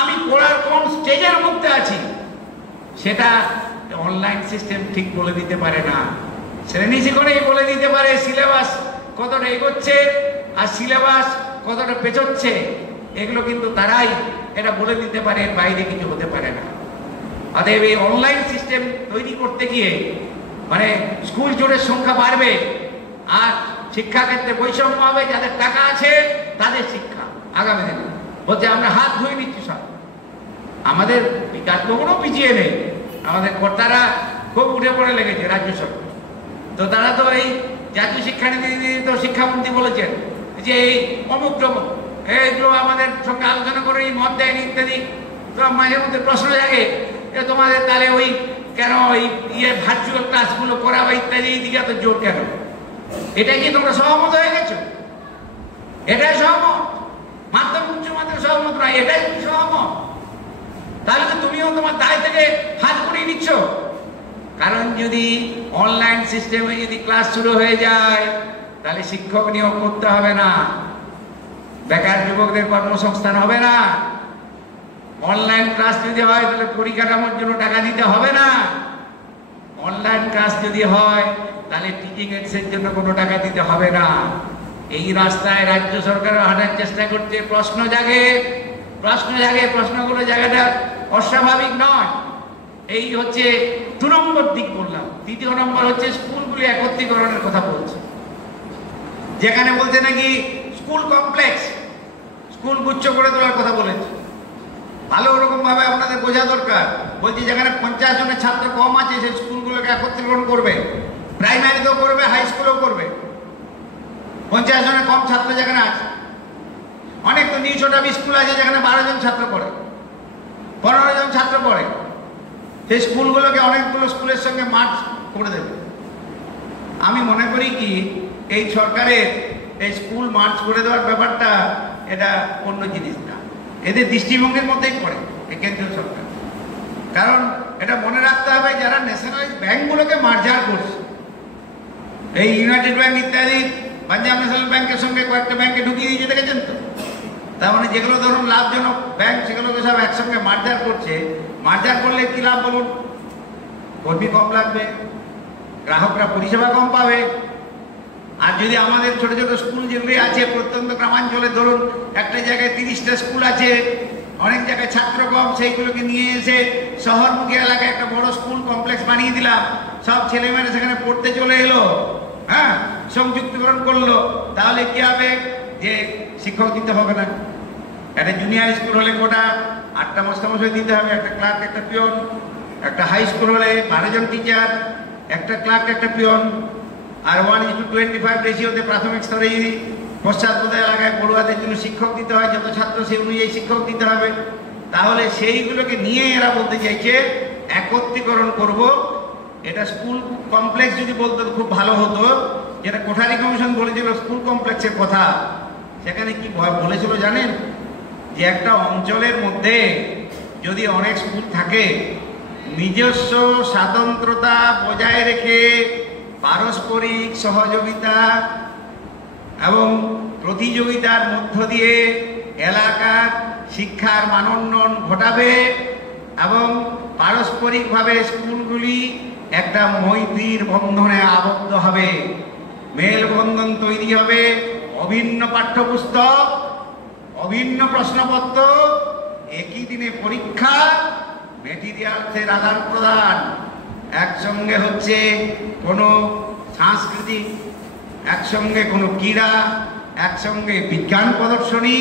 আমি পড়ার কোন স্টেজের মধ্যে আছি, সেটা অনলাইন সিস্টেম ঠিক বলে দিতে পারে না। শ্রেণী শিক্ষণেই বলে দিতে পারে সিলেবাস কতটা এগোচ্ছে আর সিলেবাস কতটা পেছোচ্ছে, এগুলো কিন্তু তারাই এটা বলে দিতে পারে, এর বাইরে কিছু হতে পারে না। অতএব এই অনলাইন সিস্টেম তৈরি করতে গিয়ে মানে স্কুল জোরের সংখ্যা বাড়বে আর শিক্ষাক্ষেত্রে বৈষম্য হবে। যাদের টাকা আছে তাদের শিক্ষা আগামী দিনে বলছে আমরা হাত ধুয়ে নিচ্ছি সব, আমাদের বিকাশ কখনো পিছিয়ে নেই। আমাদের কর্তারা খুব উঠে পড়ে লেগেছে রাজ্য সরকার, তো তারা তো এই জাতীয় শিক্ষানীতি তো শিক্ষামন্ত্রী বলেছেন যে এই অমুক টমুক এইগুলো আমাদের সঙ্গে আলোচনা করে মত দেয়নি ইত্যাদি। তো মাঝে মধ্যে প্রশ্ন জাগে যে তোমাদের তাহলে ওই কেন ওই ভার্চুয়াল ক্লাসগুলো করাবো ইত্যাদি, এইদিকে এত জোর কেন? এটাই কি তোমরা সহমত হয়ে গেছো? এটাই সহমত? মাধ্যমিক উচ্চ মাধ্যমিক সহমত নয়, এটাই তুমি সহমত? তাহলে তো তুমিও তোমার দায় থেকে হাত করিয়ে নিচ্ছ। কারণ যদি অনলাইন সিস্টেমে যদি ক্লাস শুরু হয়ে যায়, তাহলে শিক্ষক নিয়োগ করতে হবে না, বেকার যুবকদের কর্মসংস্থান হবে না। অনলাইন ক্লাস যদি হয় তাহলে পরিকাঠামোর জন্য টাকা দিতে হবে না। অনলাইন ক্লাস যদি হয় তাহলে টিচিং এডসের জন্য কোনো টাকা দিতে হবে না। এই রাস্তায় রাজ্য সরকার হাঁটার চেষ্টা করছে। প্রশ্ন জাগে, প্রশ্নগুলো জায়গাটা অস্বাভাবিক নয়। এই হচ্ছে 2 নম্বর দিক বললাম। 3য় নম্বর হচ্ছে স্কুলগুলি একত্রীকরণের কথা বলছে, যেখানে বলছে নাকি স্কুল কমপ্লেক্স, স্কুল গুচ্ছ করে তোলার কথা বলেছে। ভালো ওরকম ভাবে আপনাদের বোঝা দরকার। বলছি যেখানে 50 জনের ছাত্র কম আছে সেই স্কুলগুলোকে একত্রীকরণ করবে, প্রাইমারিতেও করবে, হাই স্কুলেও করবে। 50 জনের কম ছাত্র যেখানে আছে, অনেক তো নিচটাবি স্কুল আছে যেখানে 12 জন ছাত্র পড়ে, 15 জন ছাত্র পড়ে, সেই স্কুলগুলোকে অনেকগুলো স্কুলের সঙ্গে মার্চ করে দেবে। আমি মনে করি কি এই সরকারের এই স্কুল মার্চ করে দেওয়ার ব্যাপারটা এটা অন্য জিনিস না, এদের দৃষ্টিভঙ্গির মধ্যেই পড়ে এই কেন্দ্রীয় সরকার। কারণ এটা মনে রাখতে হবে যারা ন্যাশনালাইজ ব্যাংকগুলোকে মার্জার করছে, এই ইউনাইটেড ব্যাংক ইত্যাদি পাঞ্জাব ন্যাশনাল ব্যাংকের সঙ্গে কয়েকটা ব্যাংকে ঢুকিয়ে দিয়েছে, দেখেছেন তো? তার মানে যেগুলো ধরুন লাভজনক ব্যাংক সেগুলোকে সব একসঙ্গে মার্জার করছে। মার্জার করলে কি লাভ বলুন? কর্মী কম লাগবে, গ্রাহকরা পরিষেবা কম পাবে। আর যদি আমাদের ছোট ছোট স্কুল যেগুলি আছে প্রত্যন্ত গ্রামাঞ্চলে, ধরুন একটা জায়গায় 30টা স্কুল আছে, অনেক জায়গায় ছাত্র কম, সেইগুলোকে নিয়ে এসে শহরমুখী এলাকায় একটা বড় স্কুল কমপ্লেক্স বানিয়ে দিলাম, সব ছেলেমেয়েরা সেখানে পড়তে চলে এলো, হ্যাঁ, সংযুক্তিকরণ করলো, তাহলে কি হবে? যে শিক্ষক দিতে হবে না। একটা জুনিয়র স্কুল হলে কোটা 8টা মাস্টারমশাই দিতে হবে, একটা ক্লার্ক একটা পিয়ন। একটা হাই স্কুল হলে 12 জন টিচার, একটা ক্লার্ক একটা পিয়ন। আর 1:25 রেশিওতে প্রাথমিক স্তরে যদি পশ্চাৎপদ এলাকায় পড়ুয়াদের জন্য শিক্ষক দিতে হয়, যত ছাত্র সেই অনুযায়ী শিক্ষক দিতে হবে। তাহলে সেইগুলোকে নিয়ে এরা বলতে চাইছে একত্রীকরণ করব। এটা স্কুল কমপ্লেক্স যদি বলতো খুব ভালো হতো, যেটা কোঠারি কমিশন বলেছিল স্কুল কমপ্লেক্সের কথা। সেখানে কি বলেছিল জানেন? যে একটা অঞ্চলের মধ্যে যদি অনেক স্কুল থাকে, নিজস্ব স্বাতন্ত্রতা বজায় রেখে পারস্পরিক সহযোগিতা এবং প্রতিযোগিতার মধ্য দিয়ে এলাকার শিক্ষার মানোন্নয়ন ঘটাবে এবং পারস্পরিকভাবে স্কুলগুলি একটা মৈত্রীর বন্ধনে আবদ্ধ হবে, মেলবন্ধন তৈরি হবে, অভিন্ন পাঠ্যপুস্তক, অভিন্ন প্রশ্নপত্র, একই দিনে পরীক্ষা, মেটেরিয়ালসের আদান প্রদান, একসঙ্গে হচ্ছে কোনো সাংস্কৃতিক, একসঙ্গে কোনো ক্রীড়া, একসঙ্গে বিজ্ঞান প্রদর্শনী,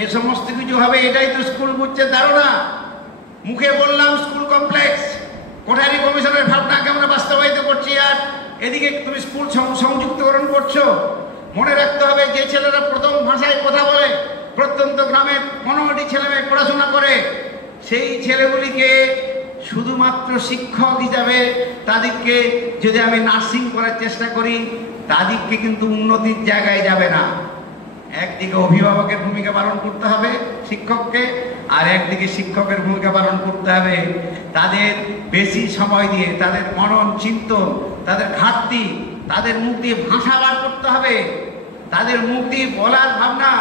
এ সমস্ত কিছু হবে। এটাই তো স্কুল বুঝছে ধারণা। মুখে বললাম স্কুল কমপ্লেক্স, কোঠারি কমিশনের ভাবনাকে আমরা বাস্তবায়িত করছি, আর এদিকে তুমি স্কুল সংযুক্তকরণ করছো। মনে রাখতে হবে, যে ছেলেরা প্রথম ভাষায় কথা বলে, প্রত্যন্ত গ্রামের 15টি ছেলেমেয়ে পড়াশোনা করে, সেই ছেলেগুলিকে শুধুমাত্র শিক্ষক হিসাবে তাদেরকে যদি আমি নার্সিং করার চেষ্টা করি, তাদেরকে কিন্তু উন্নতির জায়গায় যাবে না। একদিকে অভিভাবকের ভূমিকা পালন করতে হবে শিক্ষককে, আর একদিকে শিক্ষকের ভূমিকা পালন করতে হবে তাদের বেশি সময় দিয়ে, তাদের মনন চিন্তন, তাদের ঘাটতি, তাদের মুখ দিয়ে ভাষা বার করতে হবে, তাদের মুখ দিয়ে বলার ভাবনা,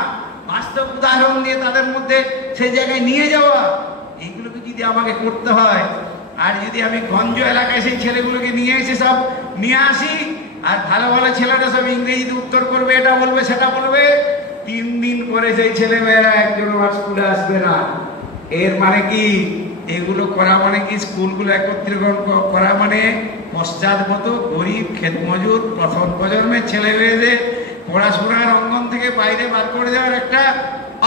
বাস্তব উদাহরণ দিয়ে তাদের মধ্যে সেই জায়গায় নিয়ে যাওয়া, এইগুলোকে যদি আমাকে করতে হয়, আর যদি আমি গঞ্জ এলাকায় সেই ছেলেগুলোকে নিয়ে এসে সব নিয়ে আসি, আর ভালো ভালো ছেলেটা সব ইংরেজিতে উত্তর করবে, এটা বলবে সেটা বলবে, 3 দিন পরে সেই ছেলেমেয়েরা একজন আর স্কুলে আসবে না। এর মানে কি? এগুলো করা মানে কি? স্কুলগুলো একত্রীকরণ করা মানে পশ্চাৎপদ গরিব ক্ষেতমজুর প্রথম প্রজন্মের ছেলেমেয়েদের পড়াশোনার অঙ্গন থেকে বাইরে বার করে দেওয়ার একটা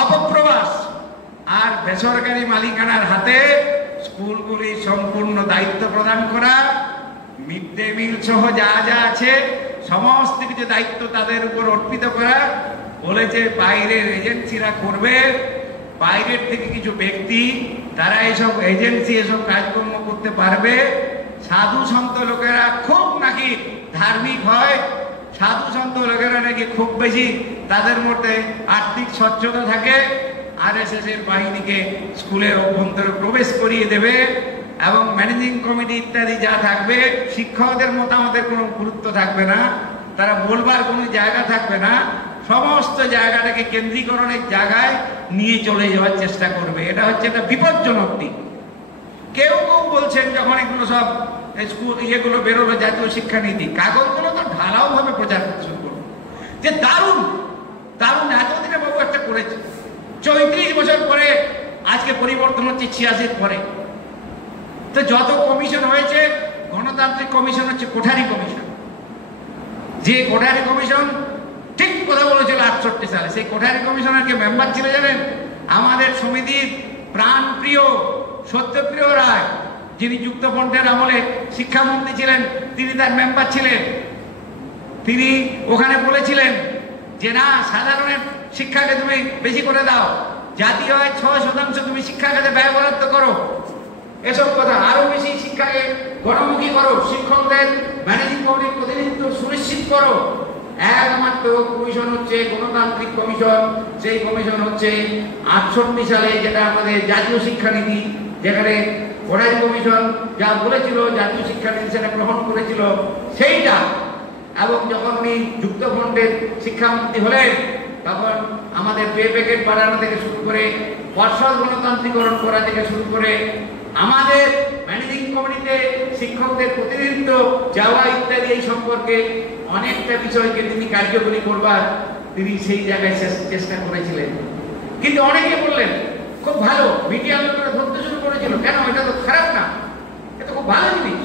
অপপ্রবাস, আর বেসরকারি মালিকানার হাতে স্কুলগুলি সম্পূর্ণ দায়িত্ব প্রদান করা, মিড ডে মিল সহ যা যা আছে সমস্ত কিছু দায়িত্ব তাদের উপর অর্পিত করা। বলেছে বাইরের এজেন্সিরা করবে, বাইরের থেকে কিছু ব্যক্তি তারা এসব এজেন্সি এসব কাজকর্ম করতে পারবে। সাধু সন্ত লোকেরা খুব নাকি ধার্মিক হয়, সাধু সন্ত লোকেরা নাকি খুব বেশি তাদের মধ্যে আর্থিক স্বচ্ছতা থাকে, আরএসএসের বাহিনীকে স্কুলের অভ্যন্তরে প্রবেশ করিয়ে দেবে, এবং ম্যানেজিং কমিটি ইত্যাদি যা থাকবে, শিক্ষকদের মতামতের কোনো গুরুত্ব থাকবে না, তারা বলবার কোনো জায়গা থাকবে না, সমস্ত জায়গাটাকে কেন্দ্রীকরণের জায়গায় নিয়ে চলে যাওয়ার চেষ্টা করবে। এটা হচ্ছে একটা বিপজ্জনক দিক। কেউ কেউ বলছেন যখন এগুলো সব স্কুল ইয়েগুলো বেরোলো, জাতীয় শিক্ষানীতি, কাগজগুলো তো ঢালাও ভাবে প্রচার করতে শুরু করলো যে দারুণ দারুণ, এতদিনে বাবু একটা করেছে, 34 বছর পরে আজকে পরিবর্তন হচ্ছে, 86 পরে। তো যত কমিশন হয়েছে, গণতান্ত্রিক কমিশন হচ্ছে কোঠারি কমিশন। যে কোঠারি কমিশন ঠিক কথা বলেছিল 68 সালে, সেই কোঠারি কমিশনের কে মেম্বার ছিল জানেন? আমাদের সমিতির প্রাণপ্রিয় সত্যপ্রিয় রায়, যিনি যুক্তফ্রন্টের আমলে শিক্ষামন্ত্রী ছিলেন, তিনি তার মেম্বার ছিলেন। তিনি ওখানে বলেছিলেন যে না, সাধারণের শিক্ষাকে তুমি বেশি করে দাও, জাতীয় আয় 6% তুমি শিক্ষা খাতে ব্যয় বরাদ্দ করো, এসব কথা আরো বেশি শিক্ষাকে গণমুখী করো, শিক্ষকদের ম্যানেজিং কমিটির প্রতিনিধিত্ব সুনিশ্চিত করো। একমাত্র কমিশন হচ্ছে গণতান্ত্রিক কমিশন। সেই কমিশন হচ্ছে 68 সালে, যেটা আমাদের জাতীয় শিক্ষানীতি, যেখানে কোঠারি কমিশন যা বলেছিল জাতীয় শিক্ষানীতি সেটা গ্রহণ করেছিল সেইটা। এবং যখন উনি যুক্তফ্রন্টের শিক্ষামন্ত্রী হলেন, তখন আমাদের পে প্যাকেট বাড়ানো থেকে শুরু করে, পর্ষদ গণতান্ত্রিকরণ করা থেকে শুরু করে, আমাদের ম্যানেজিং কমিটিতে শিক্ষকদের প্রতিনিধিত্ব যাওয়া ইত্যাদি, এই সম্পর্কে অনেকটা বিষয়কে তিনি কার্যকরী করবার তিনি সেই জায়গায় চেষ্টা করেছিলেন। কিন্তু অনেকে বললেন খুব ভালো, মিডিয়া লোকেরা ধরতে শুরু করেছিল, কেন এটা তো খারাপ না, এটা খুব ভালো জিনিস।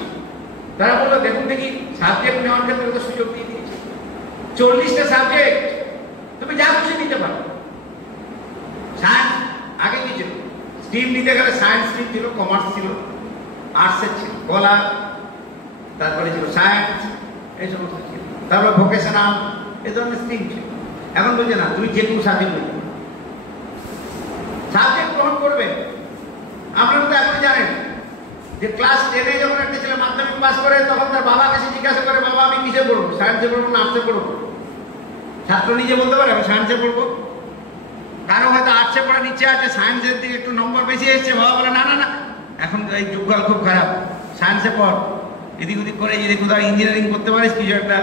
তারা বললো দেখুন দেখি, সাবজেক্ট নেওয়ার ক্ষেত্রে তো সুযোগ দিয়ে দিয়েছে, 40টা সাবজেক্ট তুমি যা খুশি নিতে পারো। সায়েন্স আগে কি ছিল? স্ট্রিম নিতে গেলে সায়েন্স স্ট্রিম ছিল, কমার্স ছিল, আর্টসের ছিল কলা, তারপরে ছিল সায়েন্স, এই সমস্ত ছিল, তারপর ভোকেশনাল, এই ধরনের স্ট্রিম ছিল। এখন বলছে না তুমি যে কোনো সাবজেক্ট গ্রহণ করবে। আপনারা তো এখন জানেন যে ক্লাস 10-এ যখন একটা ছেলে মাধ্যমিক পাস করে তখন তার বাবা কাছে জিজ্ঞাসা করে, বাবা আমি কিসে পড়বো, সায়েন্সে পড়বো না আর্টসে পড়বো? ছাত্র নিজে বলতে পারে আমি সায়েন্সে পড়বো। কারো হয়তো আর্টসে পড়ার ইচ্ছা আছে, সায়েন্সের দিকে একটু নম্বর বেশি এসছে, বাবা বলে না না না এখন এই যুগকাল খুব খারাপ, সায়েন্সে পড়, এদিক ওদিক করে যদি কোথাও ইঞ্জিনিয়ারিং করতে পারিস, কিছু একটা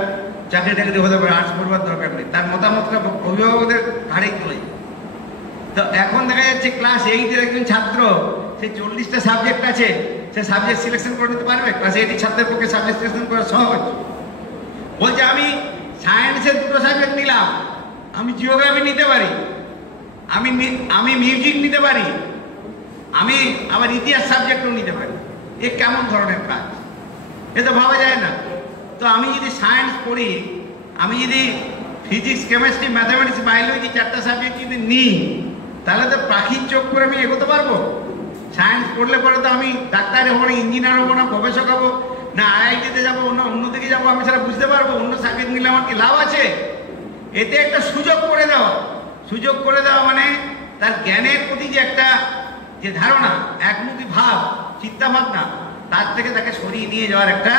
চাকরি টাকরি হতে পারে, আর্টস পড়বার দরকার নেই। তার মতামতটা অভিভাবকদের ঘাড়েই চলে যায়। তো এখন দেখা যাচ্ছে ক্লাস 8-এর একজন ছাত্র, সে 40টা সাবজেক্ট আছে, সে সাবজেক্ট সিলেকশন করে নিতে পারবে? ক্লাস 8-এর ছাত্রের পক্ষে সাবজেক্ট সিলেকশন করা সহজ। বলছে আমি সায়েন্সের 2টো সাবজেক্ট নিলাম, আমি জিওগ্রাফি নিতে পারি, আমি মিউজিক নিতে পারি, আমি আবার ইতিহাস সাবজেক্টও নিতে পারি। এ কেমন ধরনের কাজ? এ তো ভাবা যায় না। তো আমি যদি সায়েন্স পড়ি, আমি যদি ফিজিক্স, কেমিস্ট্রি, ম্যাথামেটিক্স, বায়োলজি 4টা সাবজেক্ট যদি নিই, তাহলে তো পাখির চোখ করে আমি এগোতে পারবো? সায়েন্স পড়লে পরে তো আমি ডাক্তার হবো না, ইঞ্জিনিয়ার হবো না, গবেষক হবো না, আইআইটিতে যাবো, অন্যদিকে যাবো, আমি সেটা বুঝতে পারবো? অন্য সাবজেক্ট নিলে আমার কি লাভ আছে? এতে একটা সুযোগ করে দেওয়া। সুযোগ করে দেওয়া মানে তার জ্ঞানের প্রতি যে একটা যে ধারণা, একমুখী ভাব, চিন্তাভাবনা, তার থেকে তাকে সরিয়ে নিয়ে যাওয়ার একটা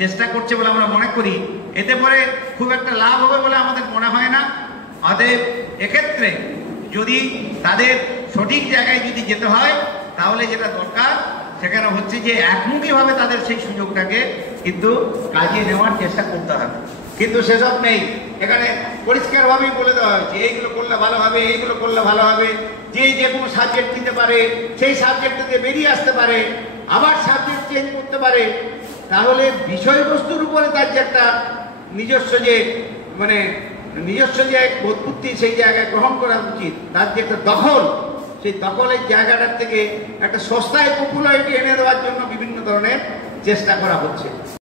চেষ্টা করছে বলে আমরা মনে করি। এতে পরে খুব একটা লাভ হবে বলে আমাদের মনে হয় না। অতএব এক্ষেত্রে যদি তাদের সঠিক জায়গায় যদি যেতে হয়, তাহলে যেটা দরকার সেখানে হচ্ছে যে একমুখীভাবে তাদের সেই সুযোগটাকে কিন্তু কাজে নেওয়ার চেষ্টা করতে হবে। কিন্তু সেসব নেই। এখানে পরিষ্কারভাবেই বলে দেওয়া হয়েছে এইগুলো করলে ভালো হবে, এইগুলো করলে ভালো হবে। যে কোনো সাবজেক্ট নিতে পারে, সেই সাবজেক্ট থেকে বেরিয়ে আসতে পারে, আবার সাবজেক্ট চেঞ্জ করতে পারে। তাহলে বিষয়বস্তুর উপরে তার যে একটা নিজস্ব যে বোধবুদ্ধি সেই জায়গায় গ্রহণ করা উচিত। তার যে একটা দখল, সেই দখলের জায়গাটার থেকে একটা সস্তায় পপুলারিটি এনে দেওয়ার জন্য বিভিন্ন ধরনের চেষ্টা করা হচ্ছে।